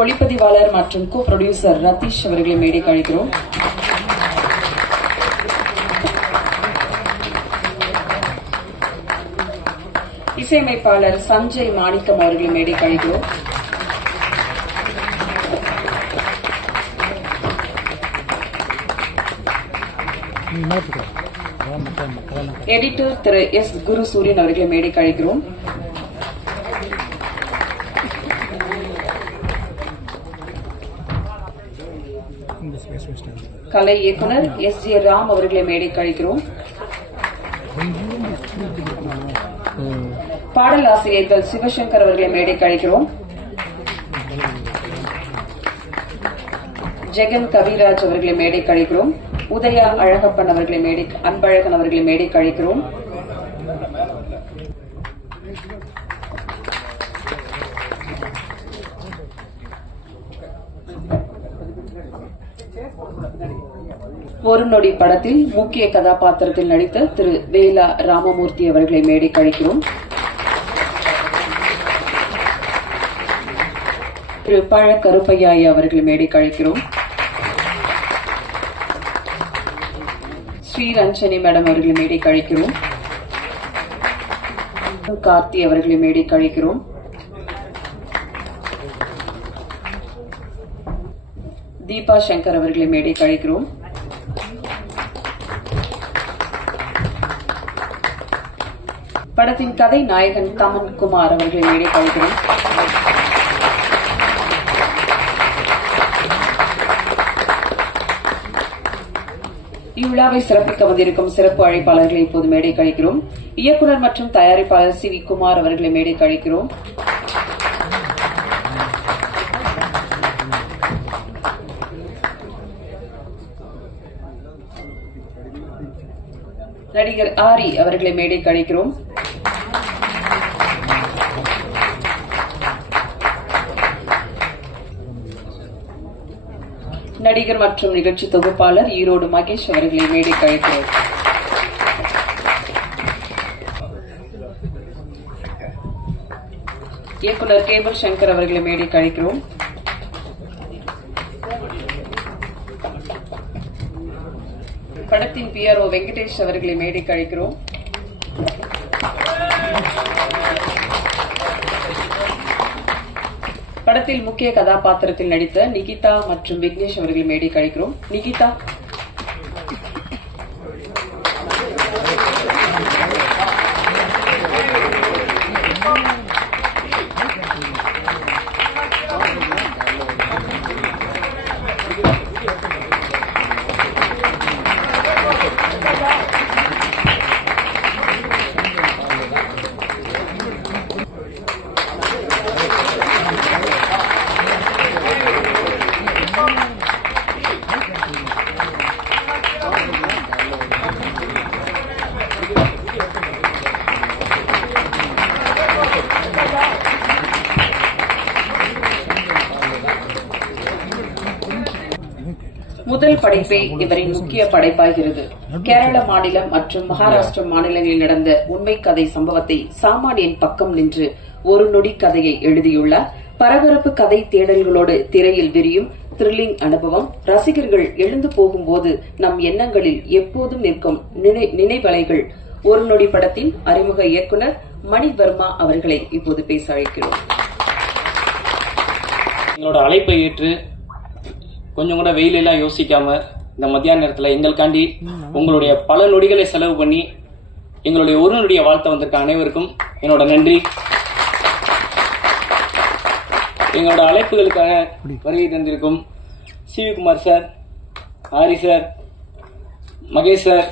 ஒளிப்பதிவாளர் மற்றும் கோ ப்ரொடியூசர் ரதீஷ் அவர்களை மேடைக்கு அழைக்கிறோம். இசையமைப்பாளர் சஞ்சய் மாணிக்கம் அவர்களை மேடைக்கு அழைக்கிறோம். எடிட்டர் திரு எஸ் குரு சூரியன் அவர்களை மேடைக்கு அழைக்கிறோம். கலை இயக்குனர் எஸ் ஜே ராம் அவர்களை மேடைக்கு அழைக்கிறோம். பாடல் ஆசிரியர்கள் சிவசங்கர் அவர்களை மேடைக்கு அழைக்கிறோம். ஜெகன் கவிராஜ் அவர்களை மேடைக்கு அழைக்கிறோம். உதயா அழகப்பன் அவர்களை அன்பழகன் அவர்களை மேடைக்கு அழைக்கிறோம். ஒரு நொடி படத்தில் முக்கிய கதாபாத்திரத்தில் நடித்த திரு வேலா ராமமூர்த்தி அவர்களை மேடைக்கு அழைக்கிறோம். திரு பழ கருப்பையா அவர்களை மேடைக்கு அழைக்கிறோம். ஸ்ரீரஞ்சனி மேடம் அவர்களை மேடைக்கு அழைக்கிறோம். கார்த்தி அவர்களை மேடைக்கு அழைக்கிறோம். தீபா சங்கர் அவர்களை மேடைக்கு அழைக்கிறோம். படத்தின் கதை நாயகன் தமன் குமார் அவர்களை மேடைக்கு அழைக்கிறோம். இவ்விழாவை சிறப்பிக்க வந்திருக்கும் சிறப்பு அழைப்பாளர்களை இப்போது மேடைக்கு அழைக்கிறோம். இயக்குநர் மற்றும் தயாரிப்பாளர் சி வி குமார் அவர்களை மேடைக்கு அழைக்கிறோம். நடிகர் ஆரி அவர்களை மேடைக்கு அழைக்கிறோம். நடிகர் மற்றும் நிகழ்ச்சி தொகுப்பாளர் ஈரோடு மகேஷ் அவர்களை மேடைக்கு அழைக்கிறோம். இயக்குநர் கேபிள் சங்கர் அவர்களை மேடைக்கு அழைக்கிறோம். படத்தின் PRO வெங்கடேஷ் அவர்களை மேடைக்கு அழைக்கிறோம். படத்தில் முக்கிய கதாபாத்திரத்தில் நடித்த நிகிதா மற்றும் விக்னேஷ் அவர்களை மேடைக்கு அழைக்கிறோம். நிகிதா முதல் படைப்பே இவரின் முக்கிய படைப்பாகிறது. கேரள மாநிலம் மற்றும் மகாராஷ்டிர மாநிலங்களில் நடந்த உண்மை கதை சம்பவத்தை சாமானியன் பக்கம் நின்று ஒரு நொடி கதையை எழுதியுள்ளார். பரபரப்பு கதை தேடல்களோடு திரையில் விரியும் த்ரில்லிங் அனுபவம். ரசிகர்கள் எழுந்து போகும்போது நம் எண்ணங்களில் எப்போதும் நிற்கும் நினைவலைகள். ஒரு நொடி படத்தின் அறிமுக இயக்குநர் மணிவர்மா அவர்களை இப்போது பேச அழைக்கிறோம். எங்களோட அழைப்பை ஏற்று கொஞ்சம் கூட வெயிலெல்லாம் யோசிக்காம இந்த மத்தியான நேரத்தில் எங்களுக்காண்டி உங்களுடைய பல நொடிகளை செலவு பண்ணி எங்களுடைய ஒரு நொடிய வாழ்த்த வந்திருக்க அனைவருக்கும் என்னோட நன்றி. எங்களோட அழைப்புகளுக்காக வருகை தந்திருக்கும் சிவிகுமார் சார், ஆரி சார், மகேஷ் சார்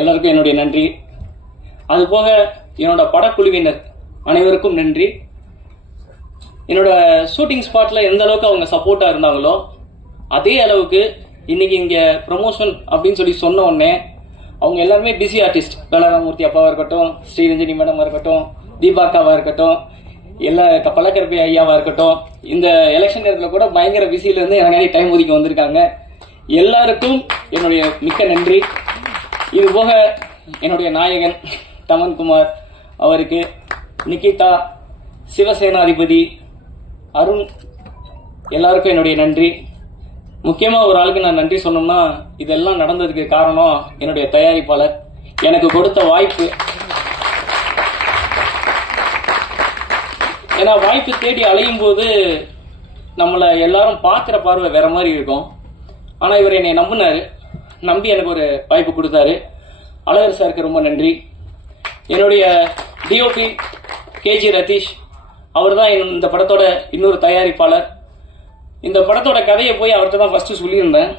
எல்லாருக்கும் என்னுடைய நன்றி. அதுபோக என்னோட படக்குழுவினர் அனைவருக்கும் நன்றி. என்னோட ஷூட்டிங் ஸ்பாட்ல எந்த அளவுக்கு அவங்க சப்போர்ட்டா இருந்தாங்களோ அதே அளவுக்கு இன்னைக்கு இங்க ப்ரமோஷன் அப்படின்னு சொல்லி சொன்ன உடனே அவங்க எல்லாருமே பிஸி ஆர்டிஸ்ட். வேலாராமூர்த்தி அப்பாவா இருக்கட்டும், ஸ்ரீரஞ்சனி மேடமா இருக்கட்டும், தீபாக்காவா இருக்கட்டும், எல்லா பழக்கரப்பை ஐயாவா இருக்கட்டும், இந்த எலெக்ஷன் நேரத்தில் கூட பயங்கர பிஸியில இருந்து எனக்கு டைம் ஒதுக்கி வந்திருக்காங்க. எல்லாருக்கும் என்னுடைய மிக்க நன்றி. இது போக என்னுடைய நாயகன் தமன்குமார் அவருக்கு, நிகிதா, சிவசேனாதிபதி அருண் எல்லாருக்கும் என்னுடைய நன்றி. முக்கியமா ஒரு ஆளுக்கு நான் நன்றி சொன்னோம்னா, இதெல்லாம் நடந்ததுக்கு காரணம் என்னுடைய தயாரிப்பாளர் எனக்கு கொடுத்த வாய்ப்பு. ஏன்னா வாய்ப்பு தேடி அலையும் போது நம்மள எல்லாரும் பார்க்கிற பார்வை வேற மாதிரி இருக்கும். ஆனா இவர் என்னை நம்பி எனக்கு ஒரு வாய்ப்பு கொடுத்தாரு. அழகர் சாருக்கு ரொம்ப நன்றி. என்னுடைய டிஓபி கேஜி ரதீஷ், அவர் தான் இந்த படத்தோட இன்னொரு தயாரிப்பாளர். இந்த படத்தோட கதையை போய் அவர்கிட்ட தான் ஃபர்ஸ்ட் சொல்லியிருந்தேன்.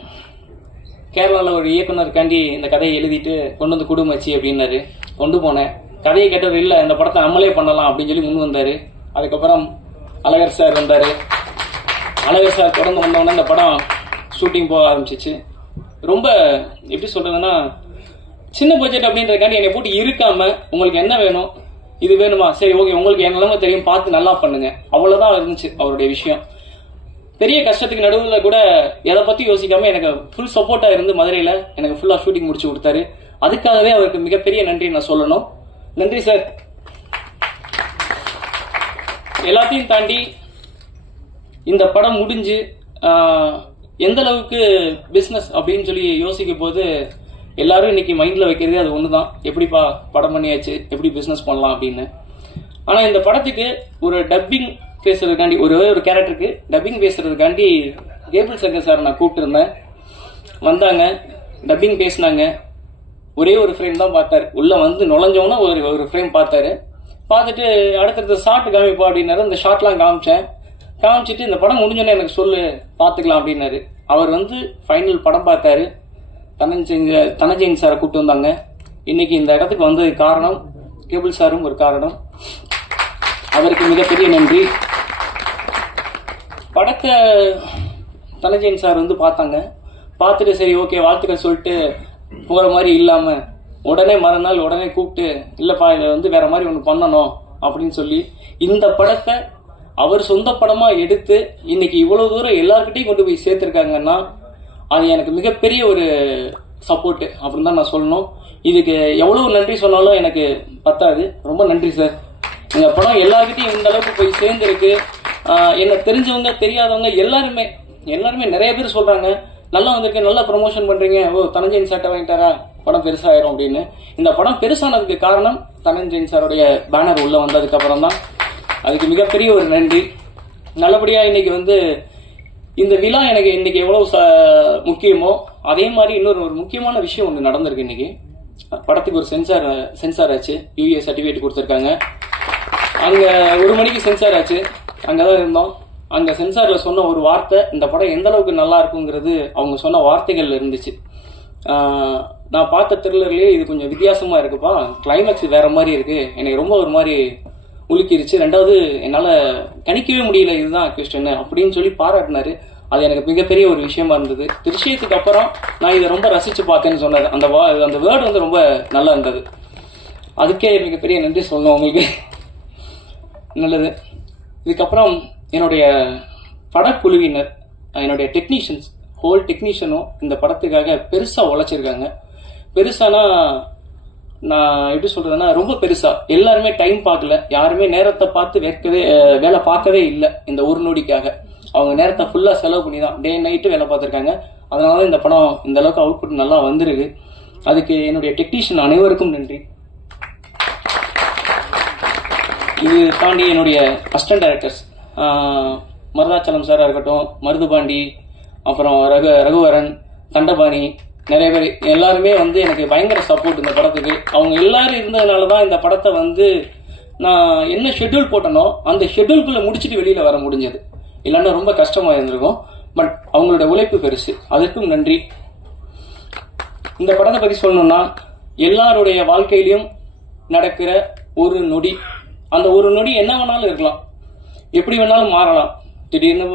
கேரளாவில் ஒரு இயக்குனருக்காண்டி இந்த கதையை எழுதிட்டு கொண்டு வந்து குடும்பச்சி அப்படின்னாரு. கொண்டு போனேன். கதையை கேட்டவர் இல்லை, இந்த படத்தை நம்மளே பண்ணலாம் அப்படின்னு சொல்லி முன் வந்தாரு. அதுக்கப்புறம் அழகர் சார் வந்தாரு. அழகர் சார் தொடர்ந்து வந்தோடனே இந்த படம் ஷூட்டிங் போக ஆரம்பிச்சிச்சு. ரொம்ப எப்படி சொல்றதுன்னா, சின்ன பட்ஜெட் அப்படின்றதுக்காண்டி என்னை போட்டு இருக்காம, உங்களுக்கு என்ன வேணும், இது வேணுமா, சரி ஓகே, உங்களுக்கு என் நிலைமை தெரியும், பார்த்து நல்லா பண்ணுங்க, அவ்வளவுதான் இருந்துச்சு அவருடைய விஷயம். பெரிய கஷ்டத்துக்கு நடுவில் கூட எதை பத்தி யோசிக்காம எனக்கு ஃபுல் சப்போர்ட்டா இருந்து மதுரையில எனக்கு ஃபுல்லா ஷூட்டிங் முடிச்சு கொடுத்தாரு. அதுக்காகவே அவருக்கு மிகப்பெரிய நன்றி நான் சொல்லணும். நன்றி சார். எல்லாத்தையும் தாண்டி இந்த படம் முடிஞ்சு எந்த அளவுக்கு பிசினஸ் அப்படின்னு சொல்லி யோசிக்கும் போது எல்லாரும் இன்னைக்கு மைண்ட்ல வைக்கிறதே அது ஒண்ணுதான், எப்படிப்பா படம் பண்ணியாச்சு, எப்படி பிசினஸ் பண்ணலாம் அப்படின்னு. ஆனா இந்த படத்துக்கு ஒரு டப்பிங் பேசுறதுக்காண்டி, ஒரு கேரக்டருக்கு டப்பிங் பேசுறதுக்காண்டி கேபிள் சங்கர் சார் நான் கூப்பிட்டு இருந்தேன். வந்தாங்க, டப்பிங் பேசினாங்க. ஒரே ஒரு ஃப்ரேம் தான் பார்த்தாரு. உள்ள வந்து நுழைஞ்சோன்னா ஒரு ஃப்ரேம் பார்த்தாரு. பார்த்துட்டு அடுத்தடுத்த ஷார்ட் காமிப்பா அப்படின்னாரு. அந்த ஷார்ட்லாம் காமிச்சிட்டு இந்த படம் முடிஞ்சோன்னே எனக்கு சொல்லு, பார்த்துக்கலாம் அப்படின்னாரு. அவர் வந்து ஃபைனல் படம் பார்த்தாரு. தனஞ்சயன் சாரை கூப்பிட்டு வந்தாங்க. இன்னைக்கு இந்த இடத்துக்கு வந்ததுக்கு காரணம் கேபிள் சாரும் ஒரு காரணம். அவருக்கு மிகப்பெரிய நன்றி. படத்தை தனஞ்சயன் சார் வந்து பார்த்தாங்க. பார்த்துட்டு சரி ஓகே வாழ்த்துக்கள் சொல்லிட்டு போற மாதிரி இல்லாம உடனே மறுநாள் உடனே கூப்பிட்டு, இல்லப்பா இதை வந்து வேற மாதிரி ஒண்ணு பண்ணணும் அப்படின்னு சொல்லி இந்த படத்தை அவர் சொந்த படமா எடுத்து இன்னைக்கு இவ்வளவு தூரம் எல்லார்கிட்டையும் கொண்டு போய் சேர்த்திருக்காங்கன்னா அது எனக்கு மிகப்பெரிய ஒரு சப்போர்ட் அப்படின்னு தான் நான் சொல்லணும். இதுக்கு எவ்வளவு நன்றி சொன்னாலும் எனக்கு பத்தாது. ரொம்ப நன்றி சார். இந்த படம் எல்லார்கிட்டையும் இந்த அளவுக்கு போய் சேர்ந்திருக்கு. என்ன தெரிஞ்சவங்க தெரியாதவங்க எல்லாருமே நிறைய பேர் சொல்றாங்க, நல்லா வந்திருக்கு, நல்லா ப்ரமோஷன் பண்றீங்க, ஓ தனஞ்சயன் சார்ட்ட வாங்கிட்டாரா, படம் பெருசாயிரும் அப்படின்னு. இந்த படம் பெருசானதுக்கு காரணம் தனஞ்சயன் சாருடைய பேனர் உள்ள வந்ததுக்கு அப்புறம் தான். அதுக்கு மிகப்பெரிய ஒரு நன்றி. நல்லபடியா இன்னைக்கு வந்து இந்த விழா எனக்கு இன்னைக்கு எவ்வளவு முக்கியமோ அதே மாதிரி இன்னொரு முக்கியமான விஷயம் ஒன்று நடந்திருக்கு. இன்னைக்கு படத்துக்கு ஒரு சென்சார் ஆச்சு. யூஏ சர்டிபிகேட் கொடுத்திருக்காங்க. அங்க 1 மணிக்கு சென்சார் ஆச்சு. அங்கதான் இருந்தோம். அங்க சென்சார்ல சொன்ன ஒரு வார்த்தை, இந்த படம் எந்த அளவுக்கு நல்லா இருக்குங்கிறது அவங்க சொன்ன வார்த்தைகள்ல இருந்துச்சு. நான் பார்த்த த்ரில்லர்லயே இது கொஞ்சம் வித்தியாசமா இருக்குப்பா, கிளைமேக்ஸ் வேற மாதிரி இருக்கு, எனக்கு ரொம்ப ஒரு மாதிரி உலுக்கிருச்சு, ரெண்டாவது என்னால கணிக்கவே முடியல இதுதான் கிறிஸ்டன் அப்படின்னு சொல்லி பாராட்டினாரு. அது எனக்கு மிகப்பெரிய ஒரு விஷயமா இருந்தது. திருஷ்யத்துக்கு அப்புறம் நான் இதை ரொம்ப ரசிச்சு பார்த்தேன்னு சொன்னாரு. அந்த வேர்டு வந்து ரொம்ப நல்லா இருந்தது. அதுக்கே மிகப்பெரிய நன்றி சொல்லணும் உங்களுக்கு. நல்லது. இதுக்கப்புறம் என்னுடைய படக்குழுவினர், என்னுடைய டெக்னீஷியன்ஸ், ஹோல் டெக்னீஷியனும் இந்த படத்துக்காக பெருசா உழைச்சிருக்காங்க. பெருசானா நான் எப்படி சொல்றதுன்னா ரொம்ப பெருசா. எல்லாருமே டைம் பார்க்கல, யாருமே நேரத்தை பார்த்து வேலை பார்க்கவே இல்லை. இந்த ஒரு நொடிக்காக அவங்க நேரத்தை ஃபுல்லா செலவு பண்ணி தான் டே நைட்டு வேலை பார்த்திருக்காங்க. அதனாலதான் இந்த படம் இந்த அளவுக்கு அவுட்புட் நல்லா வந்திருக்கு. அதுக்கு என்னுடைய டெக்னீஷியன் அனைவருக்கும் நன்றி. இது தாண்டி என்னுடைய அசிஸ்டன்ட் டைரக்டர்ஸ் மருதாச்சலம் சாரா இருக்கட்டும், மருதுபாண்டி, அப்புறம் ரகுவரன், தண்டபாணி, நிறைய பேர் எல்லாருமே வந்து எனக்கு பயங்கர சப்போர்ட் இந்த படத்துக்கு. அவங்க எல்லாரும் இருந்ததுனாலதான் இந்த படத்தை வந்து நான் என்ன ஷெட்யூல் போட்டனோ அந்த ஷெட்யூல்குள்ள முடிச்சுட்டு வெளியில வர முடிஞ்சது. இல்லைன்னா ரொம்ப கஷ்டமா இருந்திருக்கும். பட் அவங்களோட உழைப்பு பெருசு, அதற்கும் நன்றி. இந்த படத்தை பத்தி சொல்லணும்னா, எல்லாருடைய வாழ்க்கையிலும் நடக்கிற ஒரு நொடி, அந்த ஒரு நொடி என்ன வேணாலும் இருக்கலாம், எப்படி வேணாலும் மாறலாம், திடீர்னு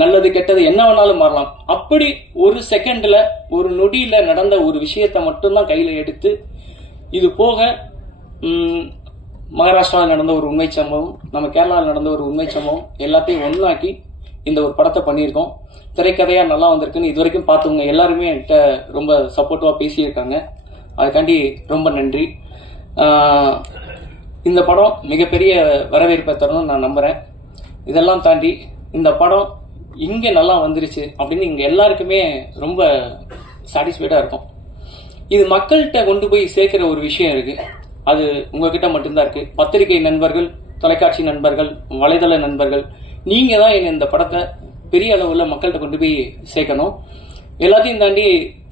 நல்லது கெட்டது என்ன வேணாலும் மாறலாம். அப்படி ஒரு செகண்ட்ல ஒரு நொடியில நடந்த ஒரு விஷயத்த மட்டும்தான் கையில எடுத்து, இது போக மகாராஷ்டிராவில் நடந்த ஒரு உண்மை சம்பவம், நம்ம கேரளாவில் நடந்த ஒரு உண்மை சம்பவம் எல்லாத்தையும் ஒன்னாக்கி இந்த ஒரு படத்தை பண்ணியிருக்கோம். திரைக்கதையா நல்லா வந்திருக்குன்னு இது வரைக்கும் பார்த்தவங்க எல்லாருமே என்கிட்ட ரொம்ப சப்போர்ட்டிவா பேசியிருக்காங்க. அதுக்காண்டி ரொம்ப நன்றி. இந்த படம் மிகப்பெரிய வரவேற்பை தரணும்னு நான் நம்புறேன். இதெல்லாம் தாண்டி இந்த படம் இங்க நல்லா வந்துருச்சு அப்படின்னு இங்க எல்லாருக்குமே ரொம்ப சாட்டிஸ்ஃபைடா இருக்கும். இது மக்கள்கிட்ட கொண்டு போய் சேர்க்கிற ஒரு விஷயம் இருக்கு. அது உங்ககிட்ட மட்டும்தான் இருக்கு. பத்திரிகை நண்பர்கள், தொலைக்காட்சி நண்பர்கள், வலைதள நண்பர்கள், நீங்க தான் இந்த படத்தை பெரிய அளவுல மக்கள்கிட்ட கொண்டு போய் சேர்க்கணும். எல்லாத்தையும் தாண்டி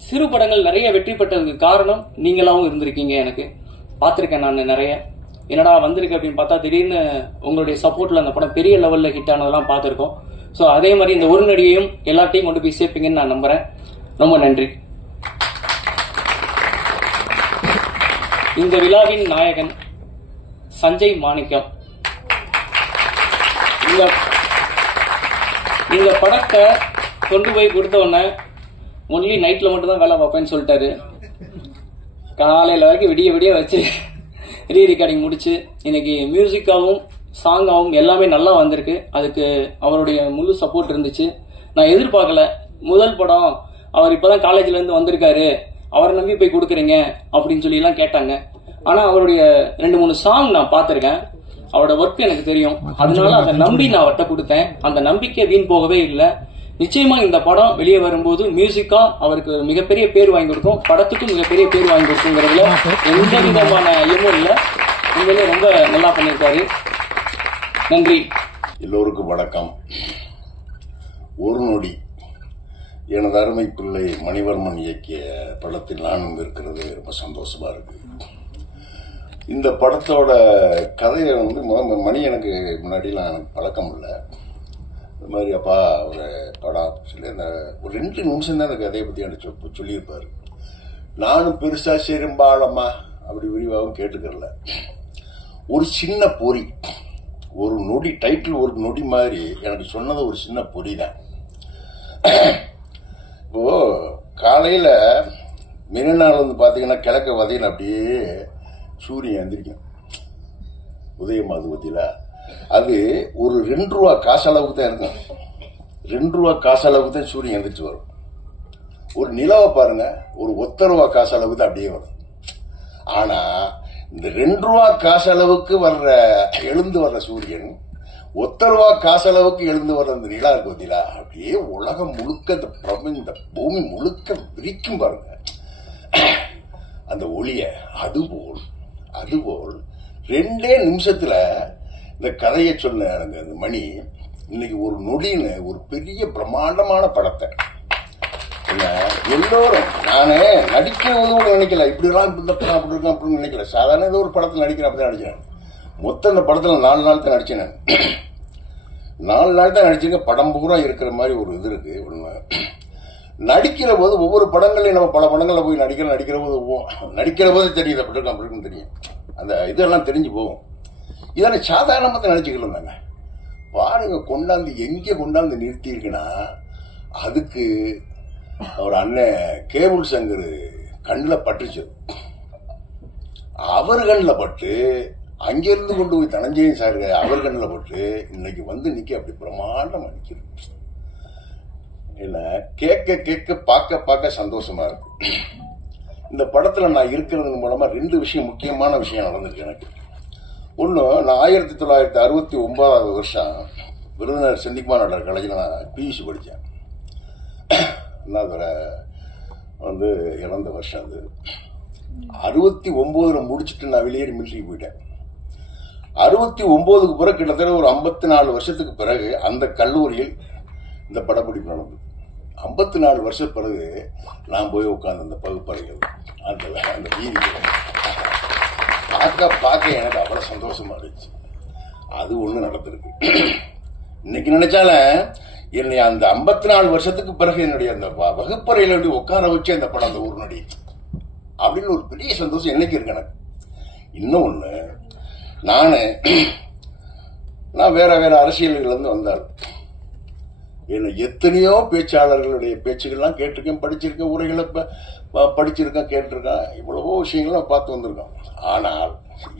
சிறு படங்கள் நிறைய வெற்றி பெற்றதுக்கு காரணம் நீங்களாவும் இருந்திருக்கீங்க. எனக்கு பார்த்திருக்கேன் நான் நிறைய. என்னடா வந்திருக்கு அப்படின்னு பார்த்தா திடீர்னு உங்களுடைய சப்போர்ட்ல அந்த படம் பெரிய லெவல்ல ஹிட் ஆனதெல்லாம் பார்த்திருக்கோம். ஸோ அதே மாதிரி இந்த ஒரு நடிகையும் எல்லாத்தையும் கொண்டு போய் சேர்ப்பீங்கன்னு நான் நம்புறேன். ரொம்ப நன்றி. இந்த விழாவின் நாயகன் சஞ்சய் மாணிக்கம். இந்த படத்தை கொண்டு போய் கொடுத்த உடனே ஒன்லி நைட்ல மட்டும் தான் வேலை பார்ப்பேன்னு சொல்லிட்டாரு. காலையில வரைக்கும் விடிய விடிய வச்சு ரீ ரெக்கார்டிங் முடிச்சு இன்னைக்கு மியூசிக்காவும் சாங்காவும் எல்லாமே நல்லா வந்திருக்கு. அதுக்கு அவருடைய முழு சப்போர்ட் இருந்துச்சு. நான் எதிர்பார்க்கல. முதல் படம் அவர் இப்பதான் காலேஜ்ல இருந்து வந்திருக்காரு, அவரை நம்பி போய் கொடுக்குறீங்க அப்படின்னு சொல்லி எல்லாம் கேட்டாங்க. ஆனா அவருடைய 2-3 சாங் நான் பார்த்திருக்கேன். அவரோட ஒர்க் எனக்கு தெரியும். அதனால அதை நம்பி நான் அவர்கிட்ட கொடுத்தேன். அந்த நம்பிக்கை வீண் போகவே இல்லை. நிச்சயமா இந்த படம் வெளியே வரும்போது மியூசிக்கா அவருக்கு மிகப்பெரிய பேர் வாங்கி கொடுக்கும், படத்துக்கும் மிகப்பெரிய பேர் வாங்கி கொடுக்குங்கிறதுல எந்த விதமான ஐயமும் இல்லை. உண்மையிலே ரொம்ப நல்லா பண்ணியிருக்காரு. நன்றி. எல்லோருக்கும் வணக்கம். ஒரு நொடி எனது அருமை பிள்ளை மணிவர்மன் இயக்கிய படத்தில் நானும் இருக்கிறது ரொம்ப சந்தோஷமா இருக்கு. இந்த படத்தோட கதையை மணி எனக்கு முன்னாடிலாம் எனக்கு பழக்கம் இல்லை. இந்த மாதிரி அப்பா ஒரு படம் சொல்லி அந்த ஒரு 2 நிமிஷம் தான் அந்த கதையை பற்றி எனக்கு சொல்லியிருப்பாரு. நானும் பெருசா செரும்பாளம்மா அப்படி விரிவாகவும் கேட்டுக்கிறல. ஒரு சின்ன பொறி, ஒரு நொடி, டைட்டில் ஒரு நொடி மாதிரி எனக்கு சொன்னது ஒரு சின்ன பொறி தான். இப்போ காலையில மினநாள் வந்து பாத்தீங்கன்னா கிழக்க வதையில அப்படியே சூரியன் எந்திரிக்கும், உதயமாது பத்தியில. அது ஒரு 2 ரூபா காசு அளவுக்கு தான் இருக்கும். 2 ரூபா காசு அளவுக்கு தான் சூரியன் எந்திரிச்சு வரும். ஒரு நிலவை பாருங்க, ஒரு 1 ரூபா காசு அளவுக்கு தான் அப்படியே வரும். ஆனா இந்த 2 ரூபா காசு அளவுக்கு எழுந்து வர்ற சூரியன் 1 ரூபா காசு அளவுக்கு எழுந்து வர்ற அந்த நிலா இருக்கு பத்தியில, அப்படியே உலகம் முழுக்க இந்த பூமி முழுக்க விரிக்கும் பாருங்க அந்த ஒளிய. அதுபோல் 2 நிமிஷத்துல இந்த கதையை சொன்ன அந்த மணி இன்னைக்கு ஒரு நொடின்னு ஒரு பெரிய பிரம்மாண்டமான படத்தை எல்லோரும், நானே நடிக்கிறது கூட நினைக்கல, இப்படி எல்லாம் அப்படி இருக்கும் அப்படின்னு நினைக்கல. சாதாரண ஏதோ ஒரு படத்தில் நடிக்கிறேன், அப்படிதான் நடிக்கிறேன். மொத்தம் இந்த படத்துல 4 நாள் தான் நடிச்சேன். 4 நாள் தான் நடிச்சிருக்கேன். படம் பூரா இருக்கிற மாதிரி ஒரு இது இருக்கு. ஒண்ணு நடிக்கிற போது ஒவ்வொரு படங்களையும் நம்ம பல படங்கள்ல போய் நடிக்கிற போது தெரியுது அப்படி இருக்கும் அப்படி இருக்குன்னு தெரியும். அந்த இதெல்லாம் தெரிஞ்சு போகும். இதெல்லாம் சாதாரணமாக நடிச்சுக்கலாம் தாங்க. பாருங்க, கொண்டாந்து நிறுத்தி இருக்குன்னா அதுக்கு அவர் அண்ணன் கேபிள் சங்கர் கண்ணில் பட்டுச்சு. அவர் கண்ணில் பட்டு அங்கிருந்து கொண்டு போய் தனஞ்சயன் சார் அவர் கண்ணில் பட்டு இன்னைக்கு வந்து நிக்க அப்படி பிரமாண்டமா நிக்கிறது. இல்ல கேட்க பார்க்க சந்தோஷமா இருக்கு. இந்த படத்துல நான் இருக்கிறது மூலமா 2 விஷயம், முக்கியமான விஷயம் நடந்திருக்கு எனக்கு. ஒண்ணு, நான் 1969 வருஷம் விருதுநகர் செந்திக்குமார் நாடர் காலேஜில் நான் பியூசி படித்தேன். வந்து இறந்த வருஷம் அது. 69 முடிச்சுட்டு நான் வெளியேறி மிலிட்டரிக்கு போயிட்டேன். 69க்கு பிறகு கிட்டத்தட்ட ஒரு 54 வருஷத்துக்கு பிறகு அந்த கல்லூரியில் இந்த படப்பிடிப்பு நடந்தது. 54 வருஷம் பிறகு நான் போய் உட்கார்ந்து அந்த பகுப்பறைகள் அந்த வீதி பார்க்க எனக்கு அவ்வளவு சந்தோஷமா இருந்துச்சு. அது ஒண்ணு நடந்திருக்கு. இன்னைக்கு நினைச்சாலும் என்னை அந்த 54 வருஷத்துக்கு பிறகு என்னுடைய அந்த வகுப்பறையில உட்கார வச்சு அந்த படம் அந்த ஒரு நடி அப்படின்னு ஒரு பெரிய சந்தோஷம் என்னைக்கு இருக்கு எனக்கு. இன்னும் ஒண்ணு, நான் வேற அரசியல்கள் இருந்து வந்தால் என்ன எத்தனையோ பேச்சாளர்களுடைய பேச்சுகள்லாம் கேட்டிருக்கேன், படிச்சிருக்கேன், உரைகளை படிச்சிருக்கேன், கேட்டிருக்கேன், இவ்வளவோ விஷயங்களும் பார்த்து வந்திருக்கோம். ஆனால்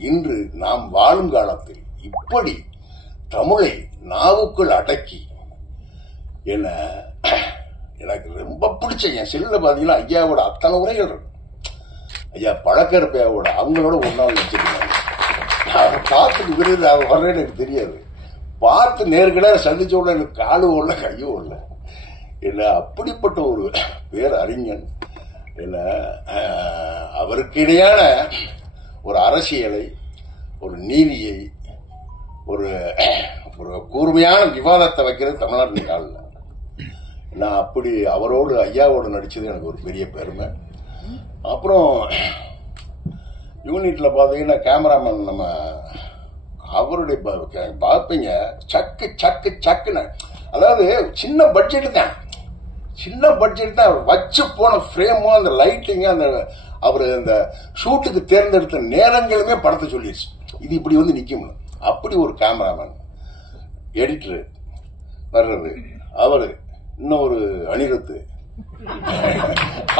இன்று நாம் வாழும் காலத்தில் இப்படி தமிழை நாவுக்குள் அடக்கி எனக்கு ரொம்ப பிடிச்ச என் செல்ல பாத்தீங்கன்னா ஐயாவோட அத்தனை உரைகள் இருக்கு. ஐயா பழக்கரப்பையாவோட அவங்களோட ஒன்னாவது வச்சிருக்காங்க. பார்த்துட்டு விருது அவர் வர்றேன்னு எனக்கு தெரியாது. பார்த்து நேர்களை சந்திச்ச உடனே எனக்கு காலும் ஓடல கையும் ஓடல. என்ன அப்படிப்பட்ட ஒரு பேர் அறிஞன், என்ன அவருக்கு இணையான ஒரு அரசியலை, ஒரு நீதியை, ஒரு கூர்மையான விவாதத்தை வைக்கிறது தமிழ்நாட்டு ஆள். நான் அப்படி அவரோடு ஐயாவோடு நடிச்சது எனக்கு ஒரு பெரிய பெருமை. அப்புறம் யூனிட்ல பாத்தீங்கன்னா கேமராமேன் நம்ம அவருடைய பார்ப்பீங்க சக்கு சக்கு சக்குன்னு, அதாவது சின்ன பட்ஜெட் தான் வச்சு போன ஃப்ரேமும் அந்த லைட்டிங்கும் அந்த அவரு அந்த ஷூட்டுக்கு தேர்ந்தெடுத்த நேரங்களுமே படத்தை சொல்லிடுச்சு, இது இப்படி வந்து நிக்கும். அப்படி ஒரு கேமராமேன், எடிட்டர் வர்றது அவரு, இன்னும் ஒரு அனிருத்து,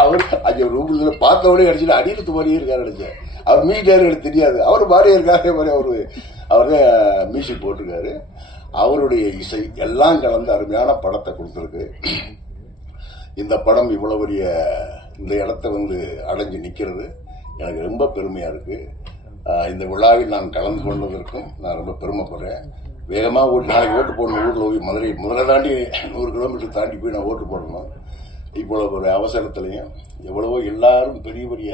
அவர் அஞ்சு ரூபத்துல பார்த்தவொடனே அடிச்சுட்டு அனிருத்து மாதிரியே இருக்காரு நினைச்சேன். அவர் மீட்டாரு எனக்கு தெரியாது, அவர் மாதிரியே இருக்காரு மாதிரி அவர்தான் மியூசிக் போட்டிருக்காரு. அவருடைய இசை எல்லாம் கலந்து அருமையான படத்தை கொடுத்திருக்கு. இந்த படம் இவ்வளவு பெரிய இந்த இடத்தை வந்து அடைஞ்சு நிக்கிறது எனக்கு ரொம்ப பெருமையா இருக்கு. இந்த விழாவில் நான் கலந்து கொண்டதற்கும் நான் ரொம்ப பெருமைப்படுறேன். வேகமா நாளைக்கு ஓட்டு போடணும், ஊர்ல போய் மதுரை முதல்ல தாண்டி 100 கிலோமீட்டர் தாண்டி போய் நான் ஓட்டு போடணும். இவ்வளவு ஒரு அவசரத்திலையும் எவ்வளவோ எல்லாரும் பெரிய பெரிய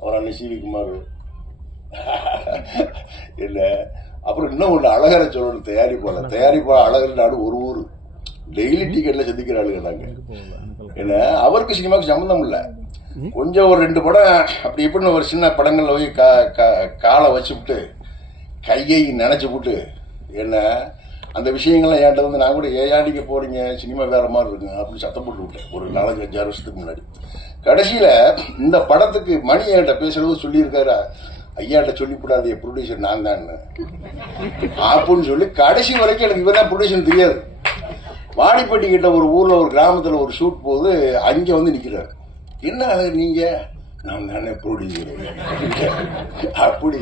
அவர் அண்ணன் சிவி குமார் இல்ல, அப்புறம் இன்னும் ஒண்ணு அழகர சொல்லணும், தயாரிப்பாளர் அழகர் நாடு ஒரு ஊர் டெய்லி டிக்கெட்ல சந்திக்கிற ஆளுங்க நாங்க. என்ன அவருக்கு சினிமாவுக்கு சம்பந்தம் இல்ல, கொஞ்சம் ஒரு 2 படம் அப்படி இப்படின்னு ஒரு சின்ன படங்கள்ல போய் காலை வச்சுவிட்டு கையை நினைச்சு விட்டு என்ன அந்த விஷயங்கள்லாம் என்கிட்ட வந்து நான் கூட ஏடிக்க போறீங்க சினிமா வேற மாதிரி இருக்குங்க அப்படின்னு சத்தம் போட்டு விட்டேன் ஒரு 4-5 வருஷத்துக்கு முன்னாடி. கடைசியில இந்த படத்துக்கு மணி என்கிட்ட பேசுறது சொல்லியிருக்காரு, ஐயாட்ட சொல்லிவிடாது ப்ரொடியூசர் நான் தான் அப்படின்னு சொல்லி கடைசி வரைக்கும் எனக்கு இவதான் ப்ரொடியூசர் தெரியாது. வாடிப்பட்டி கிட்ட ஒரு ஊர்ல ஒரு கிராமத்துல ஒரு ஷூட் போது அங்க வந்து நிக்கிறாரு, என்ன நீங்க, நான் தானே ப்ரொடியூசர் அப்படி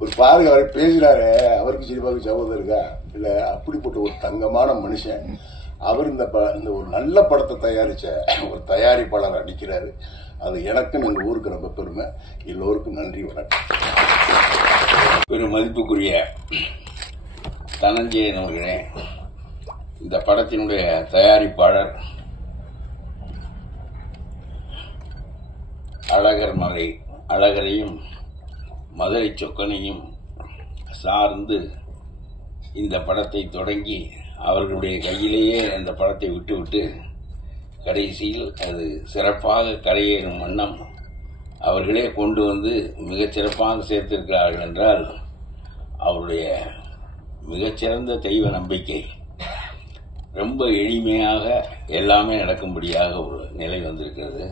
ஒரு பாருங்க அவரை பேசுறாரு, அவருக்கு சினிமாவுக்கு சகோதரர் இருக்கா இல்ல, அப்படிப்பட்ட ஒரு தங்கமான மனுஷன் அவர். இந்த ஒரு நல்ல படத்தை தயாரிச்ச ஒரு தயாரிப்பாளர் அடிக்கிறாரு, அது எனக்கு இந்த ஊருக்கு ரொம்ப பெருமை. எல்லோருக்கும் நன்றி, வணக்கம். பெரும் மதிப்புக்குரிய தனஞ்சயன் அவர்களே, இந்த படத்தினுடைய தயாரிப்பாளர் அழகரையும் மதுரை சொக்கனையும் சார்ந்து இந்த படத்தை தொடங்கி அவர்களுடைய கையிலேயே அந்த படத்தை விட்டுவிட்டு கடைசியில் அது சிறப்பாக கரையேறும் வண்ணம் அவர்களே கொண்டு வந்து மிகச்சிறப்பாக சேர்த்திருக்கிறார்கள் என்றால் அவருடைய மிகச்சிறந்த தெய்வ நம்பிக்கை. ரொம்ப எளிமையாக எல்லாமே நடக்கும்படியாக ஒரு நிலை வந்திருக்கிறது.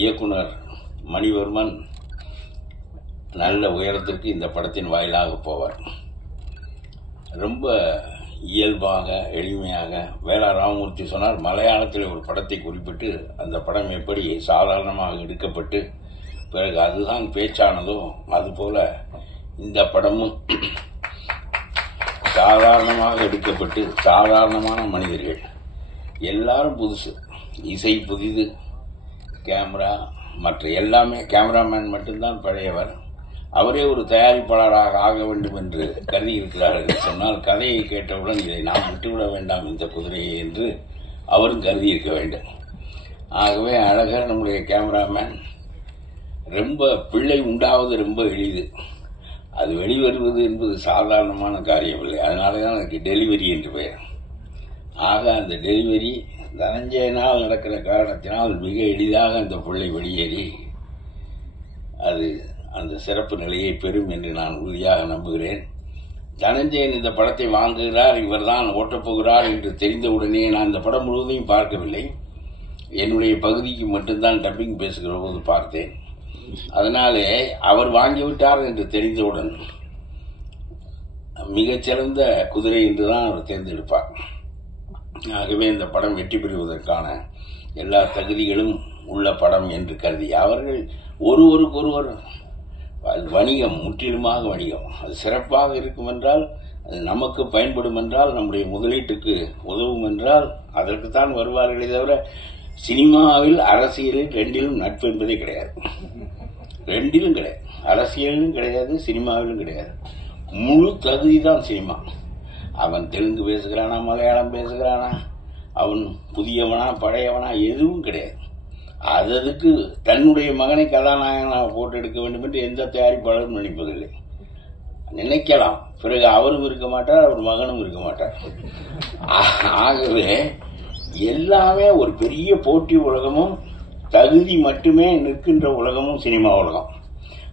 இயக்குனர் மணிவர்மன் நல்ல உயரத்திற்கு இந்த படத்தின் வாயிலாக போவார். ரொம்ப இயல்பாக எளிமையாக வேளா ராமமூர்த்தி சொன்னார், மலையாளத்தில் ஒரு படத்தை குறிப்பிட்டு அந்த படம் எப்படி சாதாரணமாக எடுக்கப்பட்டு பிறகு அதுதான் பேச்சானதோ அதுபோல இந்த படமும் சாதாரணமாக எடுக்கப்பட்டு சாதாரணமான மனிதர்கள் எல்லாரும் புதுசு, இசை புதிது, கேமரா மற்ற எல்லாமே, கேமராமேன் மட்டும்தான் பழையவர், அவரே ஒரு தயாரிப்பாளராக ஆக வேண்டும் என்று கருதி இருக்கிறார்கள் சொன்னால் கதையை கேட்டவுடன் இதை நாம் விட்டுவிட வேண்டாம் இந்த குதிரையை என்று அவரும் கருதி இருக்க வேண்டும். ஆகவே அழகர் நம்முடைய கேமராமேன். ரொம்ப பிள்ளை உண்டாவது ரொம்ப எளிது, அது வெளிவருவது என்பது சாதாரணமான காரியம் இல்லை. அதனாலதான் அதுக்கு டெலிவரி என்று பெயர். ஆக அந்த டெலிவரி தனஞ்சயனால் நடக்கிற காரணத்தினால் மிக எளிதாக அந்த பிள்ளை வெளியேறி அது அந்த சிறப்பு நிலையை பெறும் என்று நான் உறுதியாக நம்புகிறேன். தனஞ்சயன் இந்த படத்தை வாங்குகிறார், இவர்தான் ஓட்டப்போகிறார் என்று தெரிந்தவுடனே நான் இந்த படம் முழுவதையும் பார்க்கவில்லை, என்னுடைய பகுதிக்கு மட்டும்தான் டப்பிங் பேசுகிற போது பார்த்தேன். அதனாலே அவர் வாங்கிவிட்டார் என்று தெரிந்தவுடன் மிகச்சிறந்த குதிரை என்றுதான் அவர் தேர்ந்தெடுப்பார். ஆகவே இந்த படம் வெற்றி பெறுவதற்கான எல்லா தகுதிகளும் உள்ள படம் என்று கருதி அவர்கள் ஒருவருக்கொருவர் வணிகம், முற்றிலுமாக வணிகம், அது சிறப்பாக இருக்கும் என்றால், அது நமக்கு பயன்படும் என்றால், நம்முடைய முதலீட்டுக்கு உதவும் என்றால் அதற்குத்தான் வருவார்களே தவிர சினிமாவில் அரசியலில் ரெண்டிலும் நட்பு என்பதே கிடையாது. ரெண்டிலும் கிடையாது, அரசியலிலும் கிடையாது, சினிமாவிலும் கிடையாது. முழு தகுதி தான் சினிமா. அவன் தெலுங்கு பேசுகிறானா, மலையாளம் பேசுகிறானா, அவன் புதியவனா பழையவனா எதுவும் கிடையாது. அதுக்கு தன்னுடைய மகனை கதாநாயகனாக போட்டு எடுக்க வேண்டும் என்று எந்த தயாரிப்பாளரும் நினைப்பதில்லை. நினைக்கலாம், பிறகு அவரும் இருக்க மாட்டார், அவர் மகனும் இருக்க மாட்டார். ஆகவே எல்லாமே ஒரு பெரிய போட்டி உலகமும் தகுதி மட்டுமே நிற்கின்ற உலகமும் சினிமா உலகம்.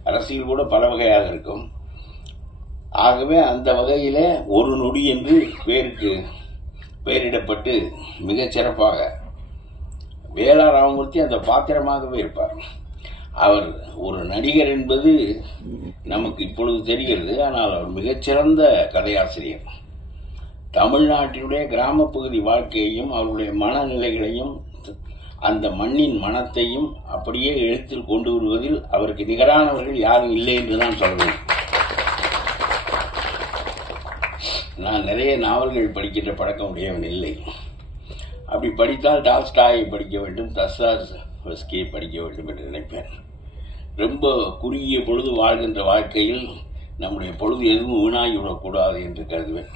அரசியல் கூட பல வகையாக இருக்கும். ஆகவே அந்த வகையிலே ஒரு நொடி என்று பேருக்கு பெயரிடப்பட்டு மிகச் சிறப்பாக வேலா ராமமூர்த்தி அந்த பாத்திரமாகவே இருப்பார். அவர் ஒரு நடிகர் என்பது நமக்கு இப்பொழுது தெரிகிறது. ஆனால் அவர் மிகச்சிறந்த கதையாசிரியர். தமிழ்நாட்டினுடைய கிராமப்பகுதி வாழ்க்கையையும் அவருடைய மனநிலைகளையும் அந்த மண்ணின் மனத்தையும் அப்படியே எழுத்தில் கொண்டு வருவதில் அவருக்கு நிகரானவர்கள் யாரும் இல்லை என்றுதான் சொல்வேன். நான் நிறைய நாவல்கள் படிக்கின்ற பழக்கம் உடையவன் இல்லை. அப்படி படித்தால் டால்ஸ்டாயை படிக்க வேண்டும், தஸ்தாயெவ்ஸ்கியை படிக்க வேண்டும் என்று நினைப்பேன். ரொம்ப குறுகிய பொழுது வாழ்கின்ற வாழ்க்கையில் நம்முடைய பொழுது எதுவும் வீணாகிவிடக்கூடாது என்று கருதுவேன்.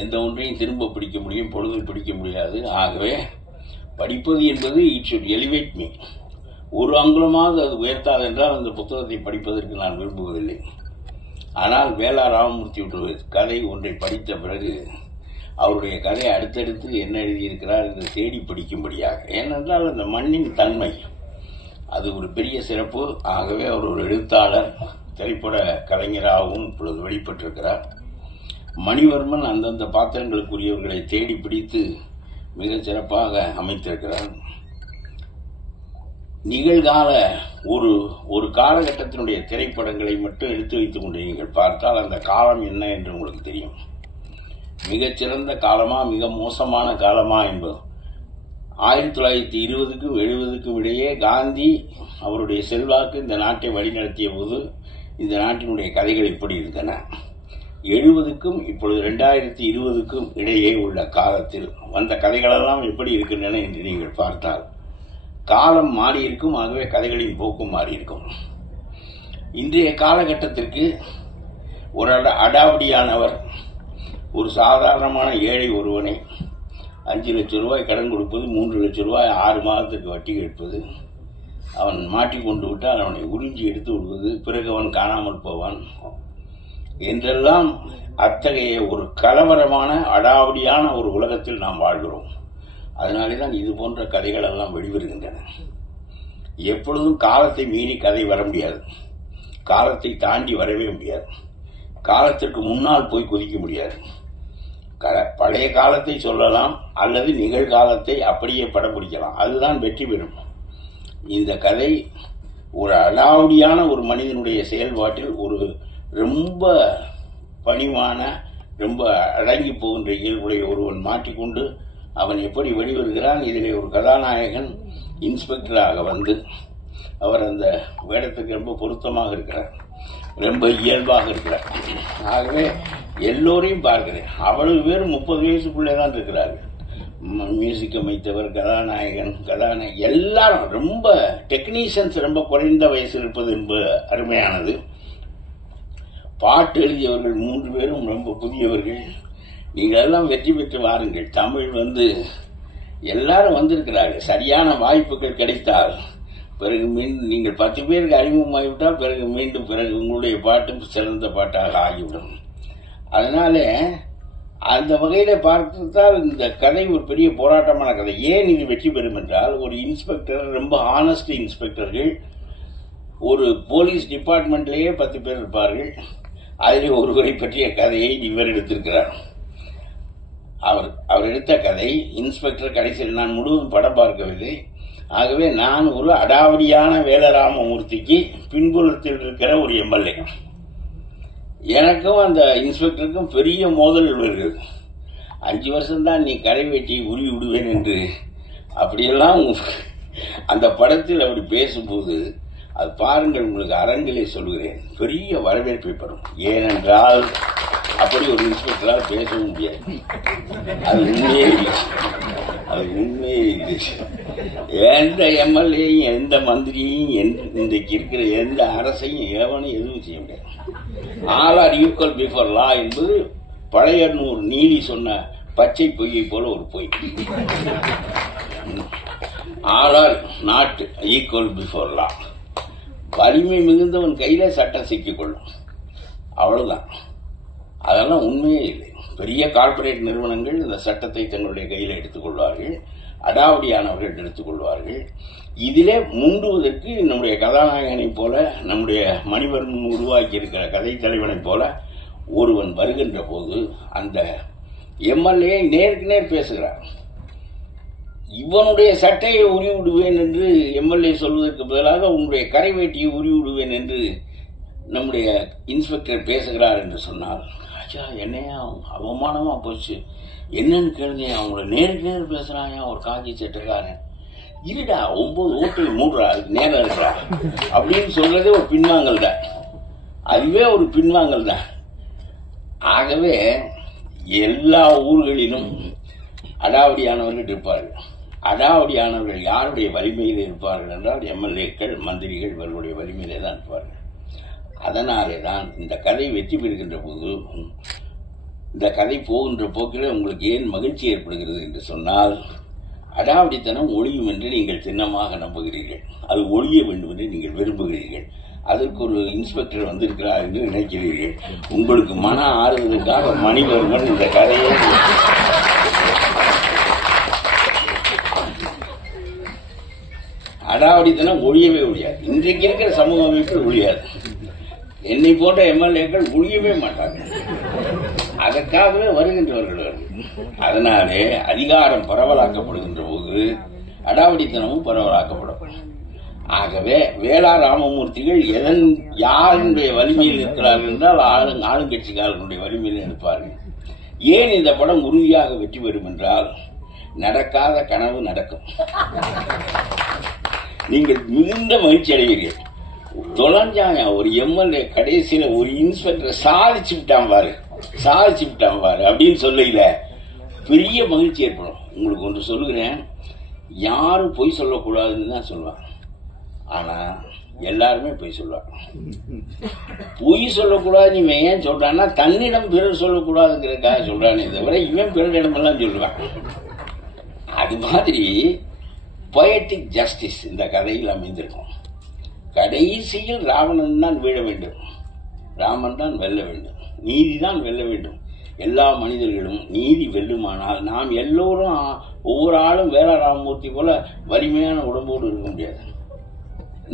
எந்த ஒன்றையும் திரும்ப பிடிக்க முடியும், பொழுது பிடிக்க முடியாது. ஆகவே படிப்பது என்பது இட் ஷுட் எலிவேட் மீ. ஒரு அங்குலமாக அது உயர்த்தாது என்றால் அந்த புத்தகத்தை படிப்பதற்கு நான் விரும்புவதில்லை. ஆனால் வேலா ராமமூர்த்தியுடைய கதை ஒன்றை படித்த பிறகு அவருடைய கதை அடுத்தடுத்து என்ன எழுதியிருக்கிறார் என்று தேடி படிக்கும்படியாக. ஏனென்றால் அந்த மண்ணின் தன்மை அது ஒரு பெரிய சிறப்பு. ஆகவே அவர் ஒரு எழுத்தாளர், திரைப்பட கலைஞராகவும் இப்பொழுது வெளிப்பட்டிருக்கிறார். மணிவர்மன் அந்தந்த பாத்திரங்களுக்குரியவர்களை தேடி பிடித்து மிகச் சிறப்பாக அமைத்திருக்கிறார். நிகழ்கால ஒரு காலகட்டத்தினுடைய திரைப்படங்களை மட்டும் எடுத்து வைத்துக் கொண்டு நீங்கள் பார்த்தால் அந்த காலம் என்ன என்று உங்களுக்கு தெரியும். மிகச்சிறந்த காலமா மிக மோசமான காலமா என்பது 1920க்கும் 70க்கும் இடையே காந்தி அவருடைய செல்வாக்கு இந்த நாட்டை வழிநடத்திய போது இந்த நாட்டினுடைய கதைகள் எப்படி இருந்தன. 70க்கும் இப்பொழுது 2020க்கும் இடையே உள்ள காலத்தில் வந்த கதைகளெல்லாம் எப்படி இருக்கின்றன என்று நீங்கள் பார்த்தால் காலம் மாறியிருக்கும். ஆகவே கதைகளின் போக்கும் மாறியிருக்கும். இன்றைய காலகட்டத்திற்கு ஒரு அடாவடியானவர் ஒரு சாதாரணமான ஏழை ஒருவனை 5 லட்சம் ரூபாய் கடன் கொடுப்பது, 3 லட்சம் ரூபாய் 6 மாதத்துக்கு வட்டி கேட்பது, அவன் மாட்டிக்கொண்டு விட்டால் அவனை உறிஞ்சி எடுத்து விடுவது, பிறகு அவன் காணாமல் போவான் என்றெல்லாம் அத்தகைய ஒரு கலவரமான அடாவடியான ஒரு உலகத்தில் நாம் வாழ்கிறோம். அதனாலேதான் இது போன்ற கதைகள் எல்லாம் வெளிவருகின்றன. எப்பொழுதும் காலத்தை மீறி கதை வர முடியாது, காலத்தை தாண்டி வரவே முடியாது, காலத்திற்கு முன்னால் போய் குதிக்க முடியாது. பழைய காலத்தை சொல்லலாம் அல்லது நிகழ்காலத்தை அப்படியே படம் பிடிக்கலாம், அதுதான் வெற்றி பெறும். இந்த கதை ஒரு அடாவடியான ஒரு மனிதனுடைய செயல்பாட்டில் ஒரு ரொம்ப பணிவான ரொம்ப அடங்கி போகின்ற இயல்புடைய ஒருவன் மாற்றிக்கொண்டு அவன் எப்படி வெளிவருகிறான். இதிலே ஒரு கதாநாயகன் இன்ஸ்பெக்டராக வந்து அவர் அந்த வேடத்துக்கு ரொம்ப பொருத்தமாக இருக்கிறார், ரொம்ப இயல்பாக இருக்கிறார். ஆகவே எல்லோரையும் பார்க்கிறேன். அவ்வளவு பேர் 30 வயசுக்குள்ளே தான் இருக்கிறார்கள். மியூசிக் அமைத்தவர், கதாநாயகன், எல்லாரும் ரொம்ப டெக்னீஷியன்ஸ் ரொம்ப குறைந்த வயசு இருப்பது என்பது அருமையானது. பாட்டு எழுதியவர்கள் 3 பேரும் ரொம்ப புதியவர்கள். நீங்கள் எல்லாம் வெற்றி பெற்று வாருங்கள். தமிழ் எல்லாரும் வந்திருக்கிறார்கள். சரியான வாய்ப்புகள் கிடைத்தால் பிறகு மீண்டும் நீங்கள் 10 பேருக்கு அறிமுகமாகிவிட்டால் பிறகு உங்களுடைய பாட்டும் சிறந்த பாட்டாக ஆகிவிடும். அதனால அந்த வகையில பார்த்தால் இந்த கதை ஒரு பெரிய போராட்டமான கதை. ஏன் இது வெற்றி பெறும் என்றால், ஒரு இன்ஸ்பெக்டர், ரொம்ப ஆனஸ்ட் இன்ஸ்பெக்டர்கள், ஒரு போலீஸ் டிபார்ட்மெண்ட்லேயே 10 பேர் இருப்பார்கள். அதில் ஒருவரை பற்றிய கதையை இவர் எடுத்திருக்கிறார். அவர் எடுத்த கதை இன்ஸ்பெக்டர். கடைசியில் நான் முழுவதும் படம் பார்க்கவில்லை. ஆகவே நான் ஒரு அடாவடியான வேலராமமூர்த்திக்கு பின்புலத்தில் இருக்கிற ஒரு எம்எல்ஏ. எனக்கும் அந்த இன்ஸ்பெக்டருக்கும் பெரிய மோதல் வருகிறது. 5 வருஷம்தான் நீ கரை வெட்டி உருவி விடுவேன் என்று அப்படியெல்லாம் அந்த படத்தில் அப்படி பேசும்போது அது பாருங்கள், உங்களுக்கு அரங்கிலே சொல்கிறேன், பெரிய வரவேற்பை பெறும். ஏனென்றால் அப்படி ஒரு இன்ஸ்பெக்டரால் பேசவும் முடியாது. அது உண்மையே இல்லை. எந்த எம்எல்ஏயும் எந்த மந்திரியும் இன்றைக்கு இருக்கிற எந்த அரசையும் எவனும் எதுவும் செய்ய முடியாது. All are equal before law என்பது பழையனூர் நீதி சொன்ன பச்சை பொய்யை போல ஒரு பொய். All are not equal before law. வலிமை மிகுந்தவன் கையில சட்டம் சிக்கிக்கொள்ளும், அவ்வளவுதான். அதெல்லாம் உண்மையே இல்லை. பெரிய கார்ப்பரேட் நிறுவனங்கள் இந்த சட்டத்தை தங்களுடைய கையில் எடுத்துக் கொள்வார்கள், அடாவடியானவர்கள் எடுத்துக் கொள்வார்கள். இதிலே முண்டுவதற்கு நம்முடைய கதாநாயகனை போல, நம்முடைய மணிவர்மன் உருவாக்கி இருக்கிற கதை தலைவனை போல ஒருவன் வருகின்ற போது அந்த எம்எல்ஏ நேருக்கு நேர் பேசுகிறார். இவனுடைய சட்டையை உருவிடுவேன் என்று எம்எல்ஏ சொல்வதற்கு பதிலாக உன்னுடைய கரை வேட்டியை உருவிடுவேன் என்று நம்முடைய இன்ஸ்பெக்டர் பேசுகிறார் என்று சொன்னால், ஐயா என்னையா அவமானமா போச்சு, என்னன்னு கேளுங்க, அவங்கள நேருக்கு நேர் பேசுறாங்க ஒரு காஞ்சி சட்டக்காரன், இருடா 9 ஓட்டை மூடுறா, அதுக்கு நேரம் இருக்கா அப்படின்னு சொல்றதே ஒரு பின்வாங்கல் தான். அதுவே ஒரு பின்வாங்கல் தான். ஆகவே எல்லா ஊர்களிலும் அடாவடியானவர்கள் இருப்பார்கள். அடாவடியானவர்கள் யாருடைய வலிமையில் இருப்பார்கள் என்றால் எம்எல்ஏக்கள், மந்திரிகள் இவர்களுடைய வலிமையிலே தான் இருப்பார்கள். அதனாலே தான் இந்த கதை வெற்றி பெறுகின்ற போது, இந்த கதை போகின்ற போக்கிலே உங்களுக்கு ஏன் மகிழ்ச்சி ஏற்படுகிறது என்று சொன்னால், அடாவடித்தனம் ஒழியும் என்று நீங்கள் சின்னமாக நம்புகிறீர்கள், அது ஒழிய வேண்டும் என்று நீங்கள் விரும்புகிறீர்கள். அதற்கு ஒரு இன்ஸ்பெக்டர் வந்திருக்கிறார் என்று நினைக்கிறீர்கள். உங்களுக்கு மன ஆறுதலுக்காக மணிவர்மன் இந்த கதையை அடாவடித்தனம் ஒழியவே ஒழியாது. இன்றைக்கு இருக்கிற சமூக அமைப்பில் ஒழியாது. என்னை போன்ற எம்எல்ஏக்கள் ஒழியவே மாட்டார்கள். அதற்காகவே வருகின்றவர்கள். அதனாலே அதிகாரம் பரவலாக்கப்படுகின்ற போது அடாவடித்தனமும் பரவலாக்கப்படும். ஆகவே வேளா ராமமூர்த்திகள் யாருடைய வலிமையில் இருக்கிறார்கள் என்றால் ஆளுங்கட்சிக்காரர்களுடைய வலிமையில் இருப்பார்கள். ஏன் இந்த படம் உறுதியாக வெற்றி பெறும் என்றால், நடக்காத கனவு நடக்கும். நீங்கள் மிகுந்த மகிழ்ச்சி அடைவீர்கள். தொலைஞ்சாயா ஒரு எம்எல்ஏ கடைசியில ஒரு இன்ஸ்பெக்டர் சாதிச்சு விட்டான் பாரு அப்படின்னு சொல்லல பெரிய மகிழ்ச்சி ஏற்படும். உங்களுக்கு ஒன்று சொல்லுகிறேன், யாரும் பொய் சொல்லக்கூடாதுன்னு தான் சொல்லுவாங்க, ஆனா எல்லாருமே பொய் சொல்லுவாங்க. பொய் சொல்லக்கூடாது இவன் ஏன் சொல்றான்னா, தன்னிடம் பிறர் சொல்லக்கூடாதுங்கிறதுக்காக சொல்றானே தவிர இவன் பிறரிடம் எல்லாம் சொல்லுவான். அது மாதிரி பொயட்டிக் ஜஸ்டிஸ் இந்த கதையில் அமைந்திருக்கும். கடைசியில் ராவணன் தான் வீழ வேண்டும், ராமன் தான் வெல்ல வேண்டும், நீதி தான் வெல்ல வேண்டும். எல்லா மனிதர்களும் நீதி வெல்லுமானால் நாம் எல்லோரும் ஒவ்வொரு ஆளும் வேளா ராமமூர்த்தி போல வலிமையான உடம்போடு இருக்க முடியாது.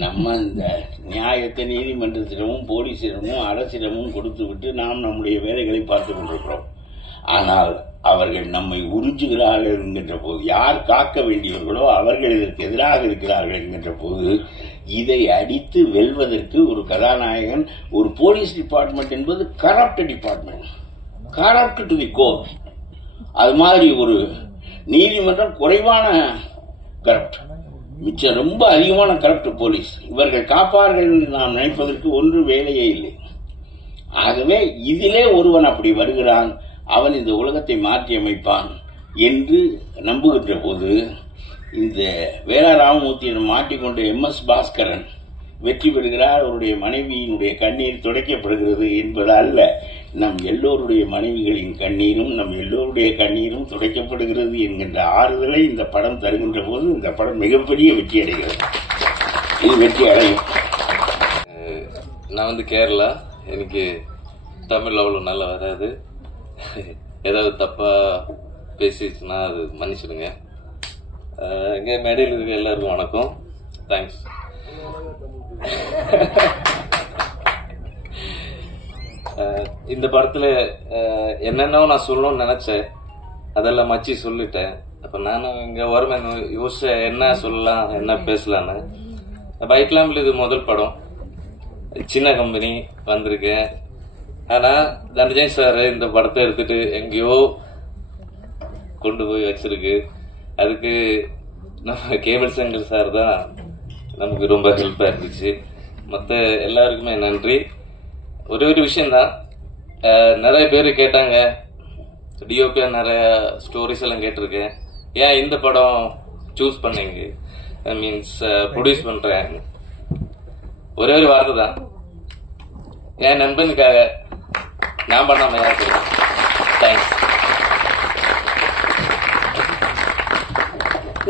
நம்ம இந்த நியாயத்தை நீதிமன்றத்திடமும் போலீசிடமும் அரசிடமும் கொடுத்து விட்டு நாம் நம்முடைய வேலைகளை பார்த்துக் கொண்டிருக்கிறோம். ஆனால் அவர்கள் நம்மை உறிஞ்சுகிறார்கள் என்கின்ற போது, யார் காக்க வேண்டியவர்களோ அவர்கள் இதற்கு எதிராக இருக்கிறார்கள் என்கின்ற போது, இதை அடித்து வெல்வதற்கு ஒரு கதாநாயகன், ஒரு போலீஸ் டிபார்ட்மெண்ட் என்பது corrupt department, corrupt to the core. அது மாதிரி ஒரு நீதிமன்றம் குறைவான கரப்ட், மிச்சம் ரொம்ப அதிகமான கரப்ட் போலீஸ். இவர்கள் காப்பார்கள் என்று நாம் நினைப்பதற்கு ஒன்று வேலையே இல்லை. ஆகவே இதிலே ஒருவன் அப்படி வருகிறான், அவன் இந்த உலகத்தை மாற்றி அமைப்பான் என்று நம்புகின்ற போது, இந்த வேளா ராமமூர்த்தியை மாட்டிக்கொண்ட எம்.எஸ். பாஸ்கரன் வெற்றி பெறுகிறார். அவருடைய மனைவியினுடைய கண்ணீர் துடைக்கப்படுகிறது என்பது அல்ல, நம் எல்லோருடைய மனைவிகளின் கண்ணீரும் நம் எல்லோருடைய கண்ணீரும் துடைக்கப்படுகிறது என்கின்ற ஆறுதலை இந்த படம் தருகின்ற போது இந்த படம் மிகப்பெரிய வெற்றி அடைகிறது. இது வெற்றி அடையும். நான் கேரளா, எனக்கு தமிழ் அவ்வளோ நல்லா வராது. ஏதாவது தப்பா பேசிச்சுன்னா அது மன்னிச்சிடுங்க. இங்கே மேடையில் இருக்க எல்லாருக்கும் வணக்கம், தேங்க்ஸ். இந்த படத்துல என்னென்ன நான் சொல்லணும்னு நினைச்சேன், அதெல்லாம் மச்சி சொல்லிட்டேன். அப்ப நானும் இங்க வருவேன் யோசிச்சேன் என்ன சொல்லலாம் என்ன பேசலான்னு. பைக்லாம்ல இது முதல் படம், சின்ன கம்பெனி வந்திருக்கேன். ஆனா தனஞ்சய் சார் இந்த படத்தை எடுத்துட்டு எங்கேயோ கொண்டு போய் வச்சிருக்கு. அதுக்கு நம்ம கேபிள் சங்கர் சார் தான் நமக்கு ரொம்ப ஹெல்ப்பா இருந்துச்சு. மற்ற எல்லாருக்குமே நன்றி. ஒரே ஒரு விஷயம்தான், நிறைய பேர் கேட்டாங்க, டிஓபியா நிறைய ஸ்டோரிஸ் எல்லாம் கேட்டிருக்கேன், ஏன் இந்த படம் சூஸ் பண்ணீங்க, மீன்ஸ் ப்ரொடியூஸ் பண்றேன். ஒரே ஒரு வார்த்தை தான், என் நண்பனுக்காக நான் பண்ணாம யாருக்கு. தேங்க்ஸ்.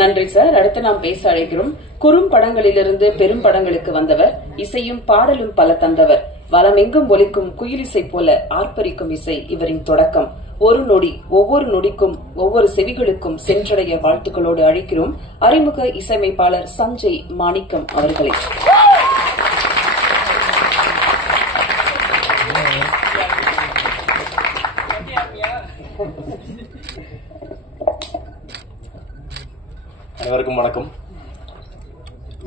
நன்றி சார். அடுத்து நாம் பேச அழைக்கிறோம். குறும் படங்களிலிருந்து பெரும் படங்களுக்கு வந்தவர், இசையும் பாடலும் பல தந்தவர், வலமெங்கும் ஒலிக்கும் குயிலிசை போல ஆர்ப்பரிக்கும் இசை இவரின் தொடக்கம். ஒரு நொடி, ஒவ்வொரு நொடிக்கும் ஒவ்வொரு செவிகளுக்கும் சென்றடைய வாழ்த்துக்களோடு அழைக்கிறோம் அறிமுக இசையமைப்பாளர் சஞ்சய் மாணிக்கம் அவர்களை. அனைவருக்கும் வணக்கம்.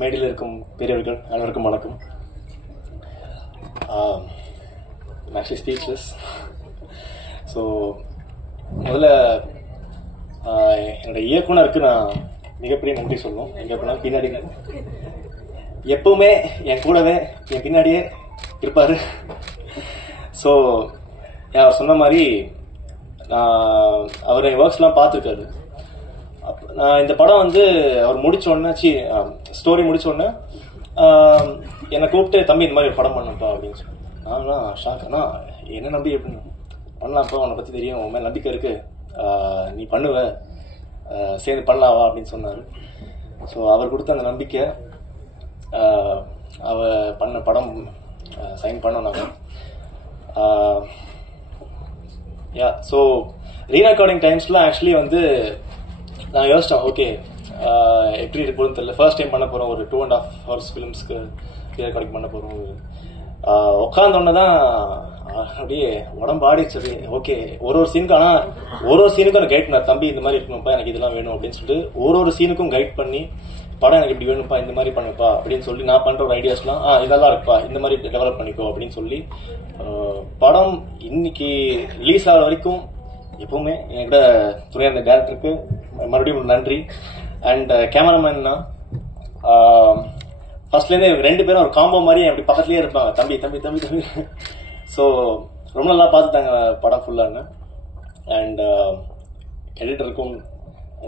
மேடையில் இருக்கும் பெரியவர்கள் அனைவருக்கும் வணக்கம். Actually speechless. ஸோ முதல்ல என்னோட இயக்குனருக்கு நான் மிகப்பெரிய நன்றி சொல்லணும். இயக்குனர் பின்னாடி எப்பவுமே என் கூடவே என் பின்னாடியே இருப்பார். ஸோ அவர் சொன்ன மாதிரி அவர் ஒர்க்ஸ்லாம் பார்த்துருக்காரு. நான் இந்த படம் வந்து அவர் முடிச்ச உடனே ஸ்டோரி முடிச்ச உடனே என்னை கூப்பிட்டு, தம்பி இந்த மாதிரி ஒரு படம் பண்ணப்பா அப்படின்னு சொல்லி. நான் ஷாக். அண்ணா என்ன நம்பி எப்படின்னு பண்ணலாம்ப்பா, உன்னை பற்றி தெரியும், உன் மேலே நம்பிக்கை இருக்கு, நீ பண்ணுவ, சேர்ந்து பண்ணலாவா அப்படின்னு சொன்னார். ஸோ அவர் கொடுத்த அந்த நம்பிக்கை, அவ பண்ண படம் சைன் பண்ணோம் நாங்கள். ஸோ ரீரெக்கார்டிங் டைம்ஸ்லாம் ஆக்சுவலி வந்து நான் யோசிச்சேன், ஓகே எப்படி இருக்குன்னு தெரியல, ஃபர்ஸ்ட் டைம் பண்ண போகிறோம், ஒரு 2.5 hours ஃபிலிம்ஸ்க்கு ரீரெக்கார்டிங் பண்ண போகிறோம். உட்காந்தோன்னே தான் அப்படியே உடம்பு ஆடிச்சது. ஓகே, ஒரு சீனுக்கு, ஆனால் ஒரு சீனுக்கும் எனக்கு கைட் பண்ணார், தம்பி இந்த மாதிரி இருக்கணும்ப்பா, எனக்கு இதெல்லாம் வேணும் அப்படின்னு சொல்லிட்டு ஒரு சீனுக்கும் கைட் பண்ணி, படம் எனக்கு இப்படி வேணும்ப்பா, இந்த மாதிரி பண்ணுப்பா அப்படின்னு சொல்லி, நான் பண்ணுற ஒரு ஐடியாஸ்லாம் இதெல்லாம் இருக்குப்பா, இந்த மாதிரி டெவலப் பண்ணிக்கோ அப்படின்னு சொல்லி, படம் இன்னைக்கு ரிலீஸ் ஆகிற வரைக்கும் எப்பவுமே என்கிட்ட துணை அந்த டேரக்டருக்கு மறுபடியும் நன்றி. அண்ட் கேமராமேன்னா ஃபர்ஸ்ட்லேருந்தே 2 பேரும் ஒரு காம்போ மாதிரி அப்படி பக்கத்துலேயே இருப்பாங்க, தம்பி தம்பி தம்பி தம்பி. ஸோ ரொம்ப நல்லா பார்த்துட்டாங்க படம் ஃபுல்லான்னு. அண்ட் எடிட்டருக்கும்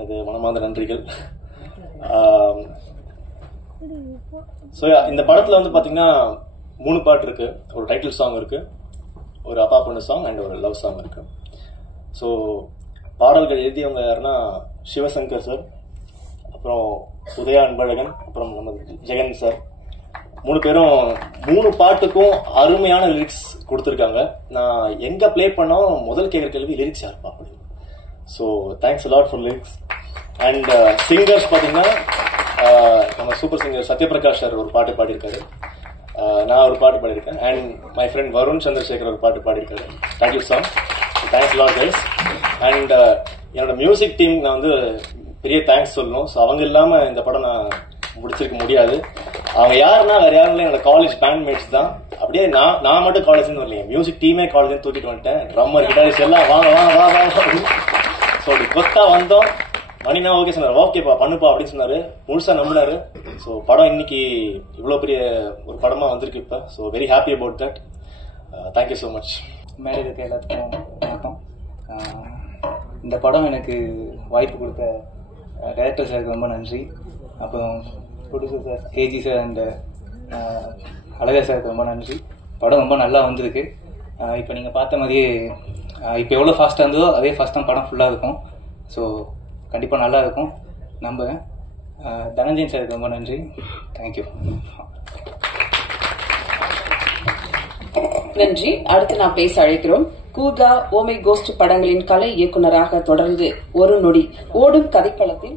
அது மனமார்ந்த நன்றிகள். ஸோ இந்த படத்தில் வந்து பார்த்தீங்கன்னா 3 பாட்டு இருக்கு. ஒரு டைட்டில் சாங் இருக்கு, ஒரு அப்பா பொண்ணு சாங் அண்ட் ஒரு லவ் சாங் இருக்கு. ஸோ பாடல்கள் எழுதியவங்க யாருன்னா சிவசங்கர் சார், அப்புறம் உதயா அன்பழகன், அப்புறம் நம்ம ஜெகன் சார். 3 பேரும் 3 பாட்டுக்கும் அருமையான லிரிக்ஸ் கொடுத்துருக்காங்க. நான் எங்க பிளே பண்ணாலும் முதல் கேட்குற கேள்வி லிரிக்ஸ் யாருப்பா அப்படின்னு. So thanks a lot for lyrics. And singers பார்த்தீங்கன்னா நம்ம சூப்பர் சிங்கர் சத்யபிரகாஷ் சார் ஒரு பாட்டு பாடியிருக்காரு, நான் ஒரு பாட்டு பாடியிருக்கேன், and my friend Varun Chandrasekhar ஒரு பாட்டு பாடியிருக்காரு. Thank you song, thanks lot guys. And என்னோட மியூசிக் டீம் நான் வந்து பெரிய தேங்க்ஸ் சொல்லணும். ஸோ அவங்க இல்லாம இந்த படம் நான் முடிச்சிருக்க முடியாது. அவங்க யாருன்னா வேற யாரும் இல்லை, என்னோட காலேஜ் பேண்ட்மேட்ஸ் தான். அப்படியே நான் மட்டும் காலேஜ்னு வரலையே, மியூசிக் டீமே காலேஜ் தூக்கிட்டு வந்துட்டேன். ட்ரம்மர், கிட்டாரிஸ்ட் எல்லாம் வாங்க வாங்க வா வா. ஸோ அப்படி கொத்தா வந்தோம். மணினா ஓகே சொன்னார், ஓகேப்பா பண்ணுப்பா அப்படின்னு சொன்னாரு, முழுசா நம்பினாரு. ஸோ படம் இன்னைக்கு இவ்வளோ பெரிய ஒரு படமா வந்திருக்கு இப்போ. So very happy about that. Thank you so much. மேலே இருக்க எல்லாத்துக்கும் வணக்கம். இந்த படம் எனக்கு வாய்ப்பு கொடுத்த டைரக்டர் சாருக்கு ரொம்ப நன்றி. அப்புறம் producer sir AG sir and Alagar சாருக்கு ரொம்ப நன்றி. படம் ரொம்ப நல்லா வந்திருக்கு. இப்போ நீங்கள் பார்த்த மாதிரியே இப்போ எவ்வளோ ஃபாஸ்ட்டாக இருந்ததோ அதே ஃபாஸ்ட் தான் படம் ஃபுல்லாக இருக்கும். ஸோ கண்டிப்பாக நல்லா இருக்கும் நம்புகிறேன். தனஞ்சயன் சாருக்கு ரொம்ப நன்றி. தேங்க்யூ. நன்றி. அடுத்து நான் பேச அழைக்கிறோம். கூதா, ஓமை கோஸ்ட் படங்களின் கலை இயக்குநராக தொடர்ந்து ஒரு நொடி ஓடும் கதைக்களத்தில்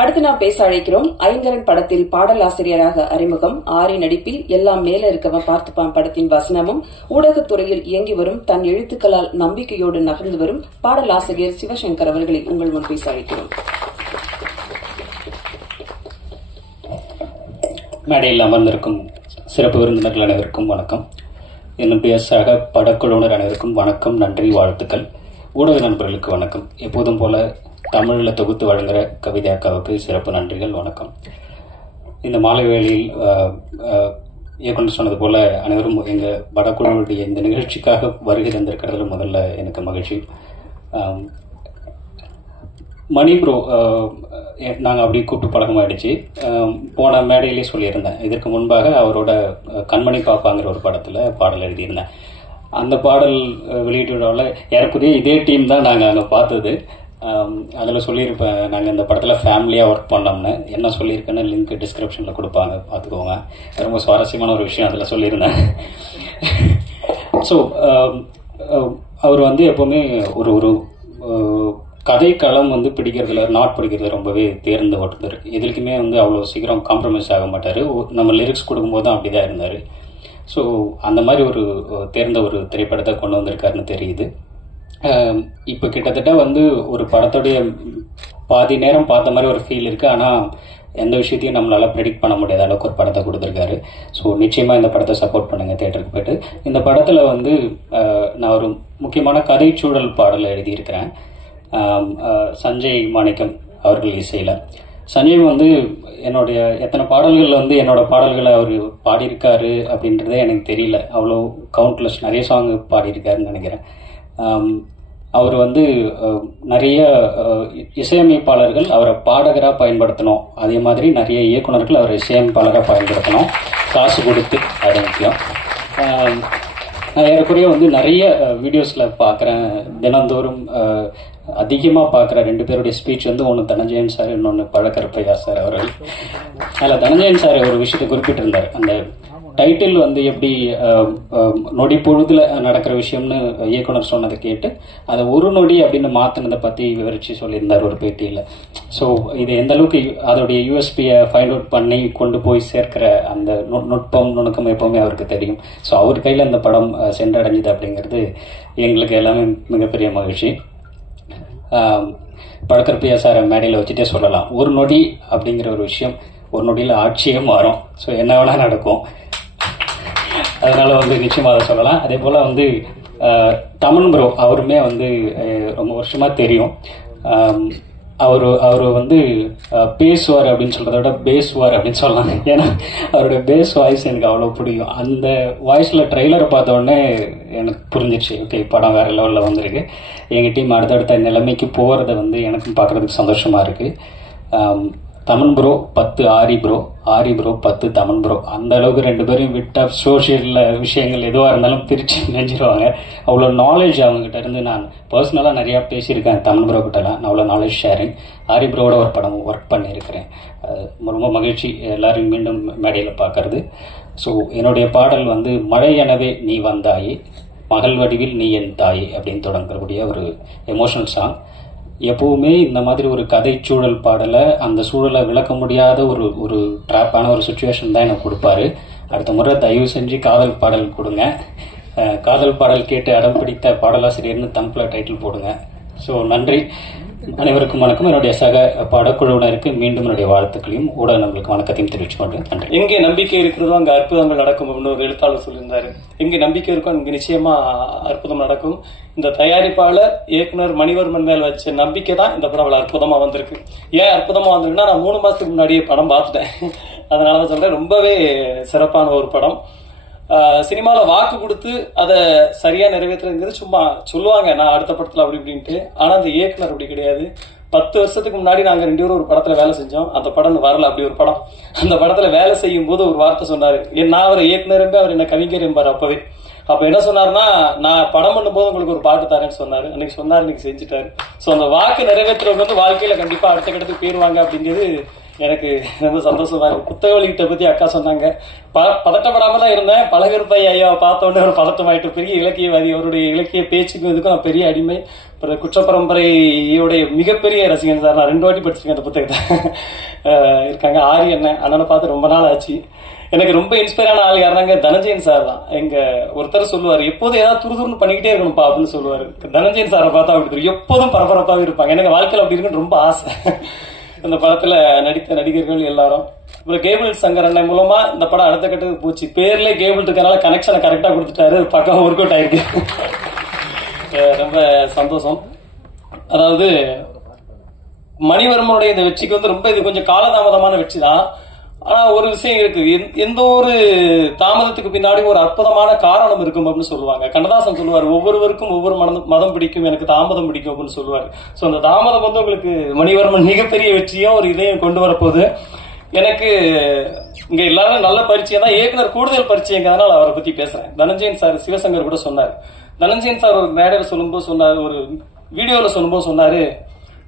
அடுத்து நான் பேச அழைக்கிறோம். ஐங்கரன் படத்தில் பாடலாசிரியராக அறிமுகம், ஆரி நடிப்பில் எல்லாம் மேல இருக்கவன் பார்த்துப்பான் படத்தின் வசனமும் ஊடகத்துறையில் இயங்கி வரும், தன் எழுத்துக்களால் நம்பிக்கையோடு நகர்ந்து வரும் பாடலாசிரியர் சிவசங்கர் அவர்களை உங்கள் முன் பேச அழைக்கிறோம். மேடையில் அமர்ந்திருக்கும் சிறப்பு விருந்தினர்கள் அனைவருக்கும் வணக்கம். என்னுடைய சக படக்குழுவினர் அனைவருக்கும் வணக்கம், நன்றி, வாழ்த்துக்கள். ஊடக நண்பர்களுக்கு வணக்கம். எப்போதும் போல தமிழில் தொகுத்து வழங்குகிற கவிதை அக்காவுக்கு சிறப்பு நன்றிகள், வணக்கம். இந்த மாலை வேளையில் இயக்குனர் சொன்னது போல அனைவரும் எங்கள் படக்குழுவுடைய இந்த நிகழ்ச்சிக்காக வருகை தந்திருக்கிறதுல முதல்ல எனக்கு மகிழ்ச்சி. மணி ப்ரோ நாங்கள் அப்படி கூப்பிட்டு பழக்கமாயிடுச்சு. போன மேடையிலே சொல்லியிருந்தேன், இதற்கு முன்பாக அவரோட கண்மணி பாப்பாங்கிற ஒரு படத்தில் பாடல் எழுதியிருந்தேன். அந்த பாடல் வெளியீட்டு விழாவில் ஏறக்குறைய இதே டீம் தான் நாங்கள் அங்கே பார்த்தது. அதில் சொல்லியிருப்பேன், நாங்கள் இந்த படத்தில் ஃபேமிலியாக ஒர்க் பண்ணோம்னு. என்ன சொல்லியிருக்கேன்னு லிங்க் டிஸ்கிரிப்ஷனில் கொடுப்பாங்க, பார்த்துக்கோங்க. ரொம்ப சுவாரஸ்யமான ஒரு விஷயம் அதில் சொல்லியிருந்தேன். ஸோ அவர் வந்து எப்போவுமே ஒரு ஒரு கதைக்களம் வந்து பிடிக்கிறதுல நாட் பிடிக்கிறதுல ரொம்பவே தேர்ந்து ஒருத்தர். எதுக்குமே வந்து அவ்வளோ சீக்கிரம் காம்ப்ரமைஸ் ஆக மாட்டார். நம்ம லிரிக்ஸ் கொடுக்கும்போது தான் அப்படி தான் இருந்தார். ஸோ அந்த மாதிரி ஒரு தேர்ந்த ஒரு திரைப்படத்தை கொண்டு வந்திருக்காருன்னு தெரியுது. இப்போ கிட்டத்தட்ட வந்து ஒரு படத்துடைய பாதி நேரம் பார்த்த மாதிரி ஒரு ஃபீல் இருக்குது. ஆனால் எந்த விஷயத்தையும் நம்மளால ப்ரெடிக்ட் பண்ண முடியாத அளவுக்கு ஒரு படத்தை கொடுத்துருக்காரு. ஸோ நிச்சயமாக இந்த படத்தை சப்போர்ட் பண்ணுங்க தியேட்டருக்கு போயிட்டு. இந்த படத்தில் வந்து நான் ஒரு முக்கியமான கதைச்சூழல் பாடலை எழுதியிருக்கிறேன். சஞ்சய் மாணிக்கம் அவர்கள் இசையில். சஞ்சய் வந்து என்னுடைய எத்தனை பாடல்கள் வந்து என்னோட பாடல்களை அவர் பாடியிருக்காரு அப்படின்றதே எனக்கு தெரியல. அவ்வளோ கவுண்ட்லெஸ் நிறைய சாங் பாடியிருக்காருன்னு நினைக்கிறேன். அவர் வந்து நிறைய இசையமைப்பாளர்கள் அவரை பாடகராக பயன்படுத்தணும், அதே மாதிரி நிறைய இயக்குநர்கள் அவரை இசையமைப்பாளராக பயன்படுத்தணும், காசு கொடுத்து. அது முக்கியம். நான் ஏறக்குறைய வந்து நிறைய வீடியோஸில் பார்க்குறேன், தினந்தோறும் அதிகமாக பார்க்குற 2 பேருடைய ஸ்பீச் வந்து ஒன்று தனஞ்சயன் சார், இன்னொன்று பழக்கருப்பையா சார் அவர்கள். அதில் தனஞ்சயன் சார் ஒரு விஷயத்தை குறிப்பிட்டிருந்தார். அந்த டைட்டில் வந்து எப்படி நொடி பொழுதுல நடக்கிற விஷயம்னு இயக்குனர் சொன்னதை கேட்டு அதை ஒரு நொடி அப்படின்னு மாற்றினதை பற்றி விவரித்து சொல்லியிருந்தார் ஒரு பேட்டியில். ஸோ இது எந்த அளவுக்கு அதோடைய யூஎஸ்பியை ஃபைண்ட் அவுட் பண்ணி கொண்டு போய் சேர்க்கிற அந்த நுட்பம் நுணுக்கம் எப்பவுமே அவருக்கு தெரியும். ஸோ அவர் கையில் அந்த படம் சென்றடைஞ்சுது அப்படிங்கிறது எங்களுக்கு எல்லாமே மிகப்பெரிய மகிழ்ச்சி. பழக்கருப்பையா சார் மேடையில் வச்சுட்டே சொல்லலாம், ஒரு நொடி அப்படிங்கிற ஒரு விஷயம் ஒரு நொடியில் ஆட்சியே மாறும். ஸோ என்ன வேணா நடக்கும். அதனால வந்து நிச்சயமாக அதை சொல்லலாம். அதே போல் வந்து தமன் ப்ரோ அவருமே வந்து ரொம்ப வருஷமா தெரியும். அவர் வந்து பேசுவார் அப்படின்னு சொல்றத விட பேசுவார் அப்படின்னு சொல்லலாம். ஏன்னா அவருடைய பேஸ் வாய்ஸ் எனக்கு அவ்வளோ பிடிக்கும். அந்த வாய்ஸ்ல ட்ரெய்லரை பார்த்த உடனே எனக்கு புரிஞ்சிச்சு, ஓகே படம் வேற லெவலில் வந்திருக்கு. எங்கள் டீம் அடுத்தடுத்த நிலைமைக்கு போகிறத வந்து எனக்கும் பார்க்கறதுக்கு சந்தோஷமா இருக்கு. தமன் ப்ரோ 10 ஆரி ப்ரோ, ஆரி ப்ரோ 10 தமன் ப்ரோ. அந்த அளவுக்கு 2 பேரும் விட்ட சோசியல் விஷயங்கள் எதுவாக இருந்தாலும் பிரிச்சு நினைச்சிருவாங்க. அவ்வளோ நாலேஜ் அவங்ககிட்ட இருந்து நான் பர்சனலாக நிறையா பேசியிருக்கேன். தமன் ப்ரோ கிட்டலாம் அவ்வளோ நாலேஜ் ஷேரிங். ஆரி ப்ரோவோட ஒரு படம் ஒர்க் பண்ணியிருக்கிறேன். ரொம்ப மகிழ்ச்சி எல்லாரையும் மீண்டும் மேடையில் பார்க்கறது. ஸோ என்னுடைய பாடல் வந்து மழை எனவே நீ வந்தாயே, மகள் வடிவில் நீ என் தாயே அப்படின்னு தொடங்கக்கூடிய ஒரு எமோஷனல் சாங். எப்பவுமே இந்த மாதிரி ஒரு கதை சூழல் பாடலை அந்த சூழலை விளக்க முடியாத ஒரு ட்ராப்பான ஒரு சுச்சுவேஷன் தான் எனக்கு கொடுப்பாரு. அடுத்த முறை தயவு செஞ்சு காதல் பாடல் கொடுங்க. காதல் பாடல் கேட்டு அடம் பிடித்த பாடலாசிரியர்னு தம்பில் டைட்டில் போடுங்க. ஸோ நன்றி, அனைவருக்கும் வணக்கம். என்னுடைய சக படக்குழுவினருக்கு மீண்டும் என்னுடைய வாழ்த்துக்களையும் ஊடக நம்பளுக்கு வணக்கத்தையும் தெரிவிச்சுக்கொண்டு நன்றி. எங்கே நம்பிக்கை இருக்கிறதோ அங்கே அற்புதங்கள் நடக்கும் அப்படின்னு ஒரு எழுத்தாளர் சொல்லியிருந்தாரு. எங்கே நம்பிக்கை இருக்கோ அங்கே நிச்சயமா அற்புதம் நடக்கும். இந்த தயாரிப்பாளர் இயக்குனர் மணிவர்மன் மேல் வச்ச நம்பிக்கை தான் இந்த படம் அவ்வளவு அற்புதமா வந்திருக்கு. ஏன் அற்புதமா வந்திருக்குன்னா, நான் 3 மாசத்துக்கு முன்னாடியே படம் பார்த்துட்டேன். அதனாலதான் சொல்றேன், ரொம்பவே சிறப்பான ஒரு படம். சினிமால வாக்கு கொடுத்து அதை சரியா நிறைவேற்றுறது சும்மா சொல்லுவாங்க, நான் அடுத்த படத்துல அப்படி இப்படின்ட்டு. ஆனா அந்த இயக்குனர் அப்படி கிடையாது. 10 வருஷத்துக்கு முன்னாடி நாங்க 2 பேரும் ஒரு படத்துல வேலை செஞ்சோம். அந்த படம் வரல, அப்படி ஒரு படம். அந்த படத்துல வேலை செய்யும் போது ஒரு வார்த்தை சொன்னாரு. நான் அவர் இயக்குனர் என்பே, அவர் என்ன கவிஞர் என்பார். அப்ப என்ன சொன்னாருன்னா, நான் படம் பண்ணும் போது உங்களுக்கு ஒரு பாட்டு தரேன்னு சொன்னாரு. அன்னைக்கு சொன்னாரு, இன்னைக்கு செஞ்சுட்டாரு. சோ அந்த வாக்கு நிறைவேற்றுறவங்க வந்து வாழ்க்கையில கண்டிப்பா அடுத்த கட்டத்துக்கு போயிருவாங்க அப்படிங்கிறது எனக்கு ரொம்ப சந்தோஷமா இருக்கு. புத்தக வெளியீட்டை பத்தி அக்கா சொன்னாங்க. பதட்டப்படாம தான் இருந்தேன். பழகருப்பை ஐயாவை பார்த்த உடனே ஒரு பதட்டமாயிட்டு. பெரிய இலக்கியவாதி, அவருடைய இலக்கிய பேச்சுக்கும் இதுக்கும் நான் பெரிய அடிமை. குற்ற பரம்பரையோடைய மிகப்பெரிய ரசிகன் சார். நான் 2 வாட்டி படிச்சிருக்கேன் அந்த புத்தகத்தை. இருக்காங்க ஆரி அண்ணனை பார்த்து ரொம்ப நாள் ஆச்சு. எனக்கு ரொம்ப இன்ஸ்பயரான ஆள் யாருனாங்க, தனஞ்சயன் சார் தான். எங்க ஒருத்தர் சொல்லுவாரு, எப்போதும் ஏதாவது துருதுருன்னு பண்ணிக்கிட்டே இருக்கணும்ப்பா அப்படின்னு சொல்லுவாரு. தனஞ்சயன் சாரை பார்த்தா அப்படி எப்போதும் பரபரப்பாவே இருப்பாங்க. எனக்கு வாழ்க்கையில் அப்படி இருக்குன்னு ரொம்ப ஆசை. இந்த படத்துல நடித்த நடிகர்கள் எல்லாரும். அப்புறம் கேபிள் சங்கர் அண்ணன் மூலமா இந்த படம் அடுத்த கட்டத்துக்கு போச்சு. பேர்லயே கேபிள் இருக்கனால கனெக்ஷனை கரெக்டா கொடுத்துட்டாரு. பக்கம் ஒர்க் அவுட் ஆயிருக்கு. ரொம்ப சந்தோஷம். அதாவது மணிவர்மனுடைய இந்த வெற்றிக்கு வந்து ரொம்ப இது கொஞ்சம் காலதாமதமான வெற்றி தான். ஆனா ஒரு விஷயம் இருக்கு, எந்த ஒரு தாமதத்துக்கு பின்னாடி ஒரு அற்புதமான காரணம் இருக்கும் அப்படின்னு சொல்லுவாங்க. கண்ணதாசன் சொல்லுவார், ஒவ்வொருவருக்கும் ஒவ்வொரு மதம் பிடிக்கும், எனக்கு தாமதம் பிடிக்கும் அப்படின்னு சொல்லுவார். சோ அந்த தாமதம் வந்து உங்களுக்கு மணிவர்மன் மிகப்பெரிய வெற்றியும் ஒரு இதையும் கொண்டு வரப்போகுது. எனக்கு இங்க எல்லாரும் நல்ல பரிச்சயம் தான், இயக்குனர் கூடுதல் பரிச்சயம், அதனால அவரை பத்தி பேசுறேன். தனஞ்சயன் சார் சிவசங்கர் கூட சொன்னார். தனஞ்சயன் சார் ஒரு மேடையில சொல்லும்போது சொன்னாரு, ஒரு வீடியோல சொல்லும்போது சொன்னாரு,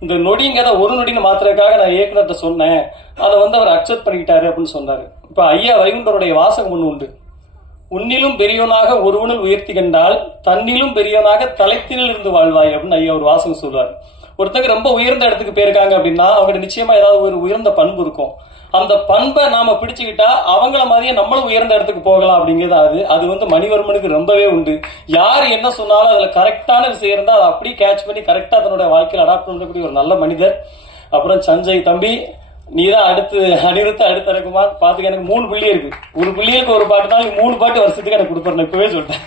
இந்த நொடிங்கிறத ஒரு நொடின்னு மாத்திரக்காக நான் இயக்குனர்கிட்ட சொன்னேன், அதை வந்து அவர் அக்செப்ட் பண்ணிக்கிட்டாரு அப்படின்னு சொன்னாரு. இப்ப ஐயா வைகுண்டருடைய வாசகம் ஒண்ணு உண்டு, உன்னிலும் பெரியவனாக ஒருவனில் உயர்த்தி கண்டால் தன்னிலும் பெரியவனாக தலைத்தினில் இருந்து வாழ்வாய் அப்படின்னு ஐயா ஒரு வாசகம் சொல்லுவார். ஒருத்தங்க ரொம்ப உயர்ந்த இடத்துக்கு போயிருக்காங்க அப்படின்னா அவங்க நிச்சயமா ஏதாவது ஒரு உயர்ந்த பண்பு இருக்கும். அந்த பண்பை நாம பிடிச்சுக்கிட்டா அவங்கள மாதிரியே நம்மளும் உயர்ந்த இடத்துக்கு போகலாம் அப்படிங்கிறது அது வந்து மணிவர்மனுக்கு ரொம்பவே உண்டு. யார் என்ன சொன்னாலும் அதுல கரெக்டான விஷயம் இருந்தா அதை அப்படியே கேட்ச் பண்ணி கரெக்டா தன்னோட வாழ்க்கையில் அடாப்ட் பண்ணக்கூடிய ஒரு நல்ல மனிதர். அப்புறம் சஞ்சய் தம்பி, நீதான் அடுத்து அனிருத்த அடுத்த இருக்குமார் பாத்துக்க. எனக்கு 3 பிள்ளை இருக்கு, ஒரு பிள்ளைக்கு ஒரு பாட்டு தான், 3 பாட்டு வருஷத்துக்கு எனக்கு கொடுப்பேன், இப்பவே சொல்லிட்டேன்.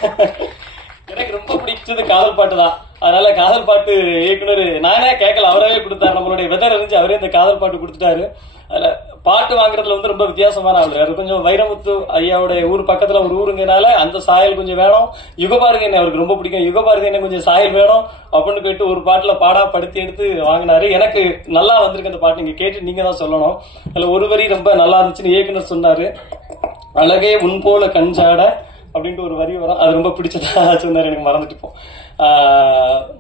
எனக்கு ரொம்ப பிடிச்சது காதல் பாட்டு தான். அதனால காதல் பாட்டு இயக்குனர் நானே கேட்கல, அவரவே கொடுத்தாரு. நம்மளுடைய வெதர் அறிஞ்சு அவரே இந்த காதல் பாட்டு கொடுத்துட்டாரு. அதுல பாட்டு வாங்குறதுல வந்து ரொம்ப வித்தியாசமான ஆளு. அது கொஞ்சம் வைரமுத்து ஐயாவுடைய ஊர் பக்கத்துல ஒரு ஊருங்கனால அந்த சாயல் கொஞ்சம் வேணும். யுகபாரதி என்ன அவருக்கு ரொம்ப பிடிக்கும், யுகபாரதி என்ன கொஞ்சம் சாயல் வேணும் அப்படின்னு கேட்டு ஒரு பாட்டுல பாடா படுத்தி எடுத்து வாங்கினாரு. எனக்கு நல்லா வந்திருக்கு அந்த பாட்டு, நீங்க கேட்டு நீங்க தான் சொல்லணும். அதுல ஒரு வரி ரொம்ப நல்லா இருந்துச்சுன்னு இயக்குனர் சொன்னாரு, அழகே உன் போல கஞ்சாட அப்படின்ட்டு ஒரு வரி வரும், அது ரொம்ப பிடிச்சதா சொன்னாரு. எனக்கு மறந்துட்டு போ.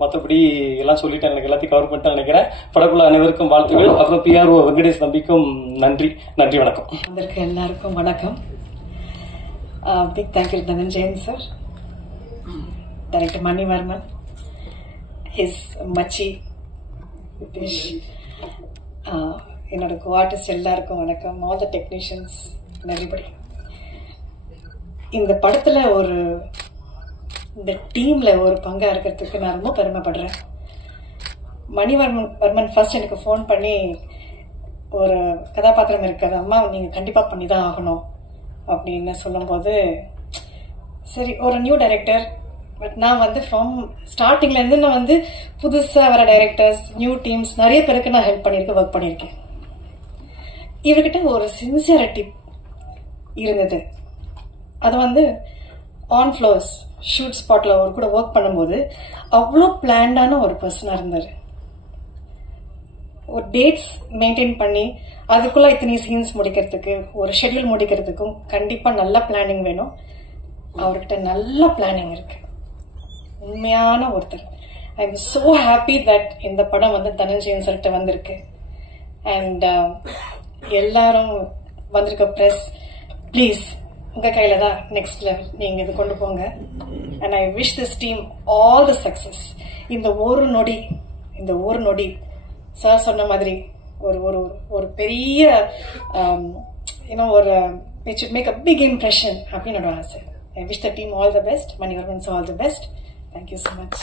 மற்றபடி எல்லாம் சொல்லிட்டேன், எனக்கு எல்லாத்தையும் கவர் பண்ணிட்டேன் நினைக்கிறேன். படக்குள்ள அனைவருக்கும் வாழ்த்துகள். அப்புறம் PRO வெங்கடேஷ் தம்பிக்கும் நன்றி. வணக்கம். வந்திருக்க எல்லாருக்கும் வணக்கம். Big thank you Dhananjayan sir, director Manivarman, his மச்சி விதேஷ், என்னோட கோ ஆர்டிஸ்ட் எல்லாருக்கும் வணக்கம். All the technicians, everybody. இந்த படத்துல இந்த டீம்ல ஒரு பங்கா இருக்கிறதுக்கு நான் ரொம்ப பெருமைப்படுறேன். மணிவர்மன் ஃபர்ஸ்ட் எனக்கு ஃபோன் பண்ணி ஒரு கதாபாத்திரம் இருக்காது அம்மா, நீங்க கண்டிப்பா பண்ணிதான் ஆகணும் அப்படின்னு சொல்லும்போது, சரி ஒரு நியூ டைரக்டர், பட் நான் வந்து ஃப்ரம் ஸ்டார்டிங்ல இருந்து நான் வந்து புதுசா வர டைரக்டர்ஸ், நியூ டீம்ஸ் நிறைய பேருக்கு நான் ஹெல்ப் பண்ணியிருக்கேன், ஒர்க் பண்ணியிருக்கேன். இவர்கிட்ட ஒரு சின்சியரிட்டி இருந்தது. அது வந்து ஆன் ஃப்ளோர்ஸ் ஷூட் ஸ்பாட்ல ஒரு கூட ஒர்க் பண்ணும்போது அவ்வளோ பிளான்டான ஒரு பர்சனா இருந்தாரு. ஒரு டேட்ஸ் மெயின்டைன் பண்ணி அதுக்குள்ள இத்தனை சீன்ஸ் முடிக்கிறதுக்கு, ஒரு ஷெட்யூல் முடிக்கிறதுக்கும் கண்டிப்பா நல்ல பிளானிங் வேணும். அவர்கிட்ட நல்ல பிளானிங் இருக்கு, உண்மையான ஒருத்தர். I am so happy that இந்த படம் வந்து தனஞ்சயன் சார்கிட்ட வந்திருக்கு. அண்ட் எல்லாரும் வந்திருக்க பிரஸ், பிளீஸ் உங்க கையில தான் நெக்ஸ்ட் லெவல், நீங்க இது கொண்டு போங்க. And I wish this team all the success. இந்த ஒரு நொடி சார் சொன்ன மாதிரி ஒரு பெரிய ஒரு it should make a big impression அப்படின்னு ஆசை. I wish the team all the best. Manivarman's all the best. Thank you so much.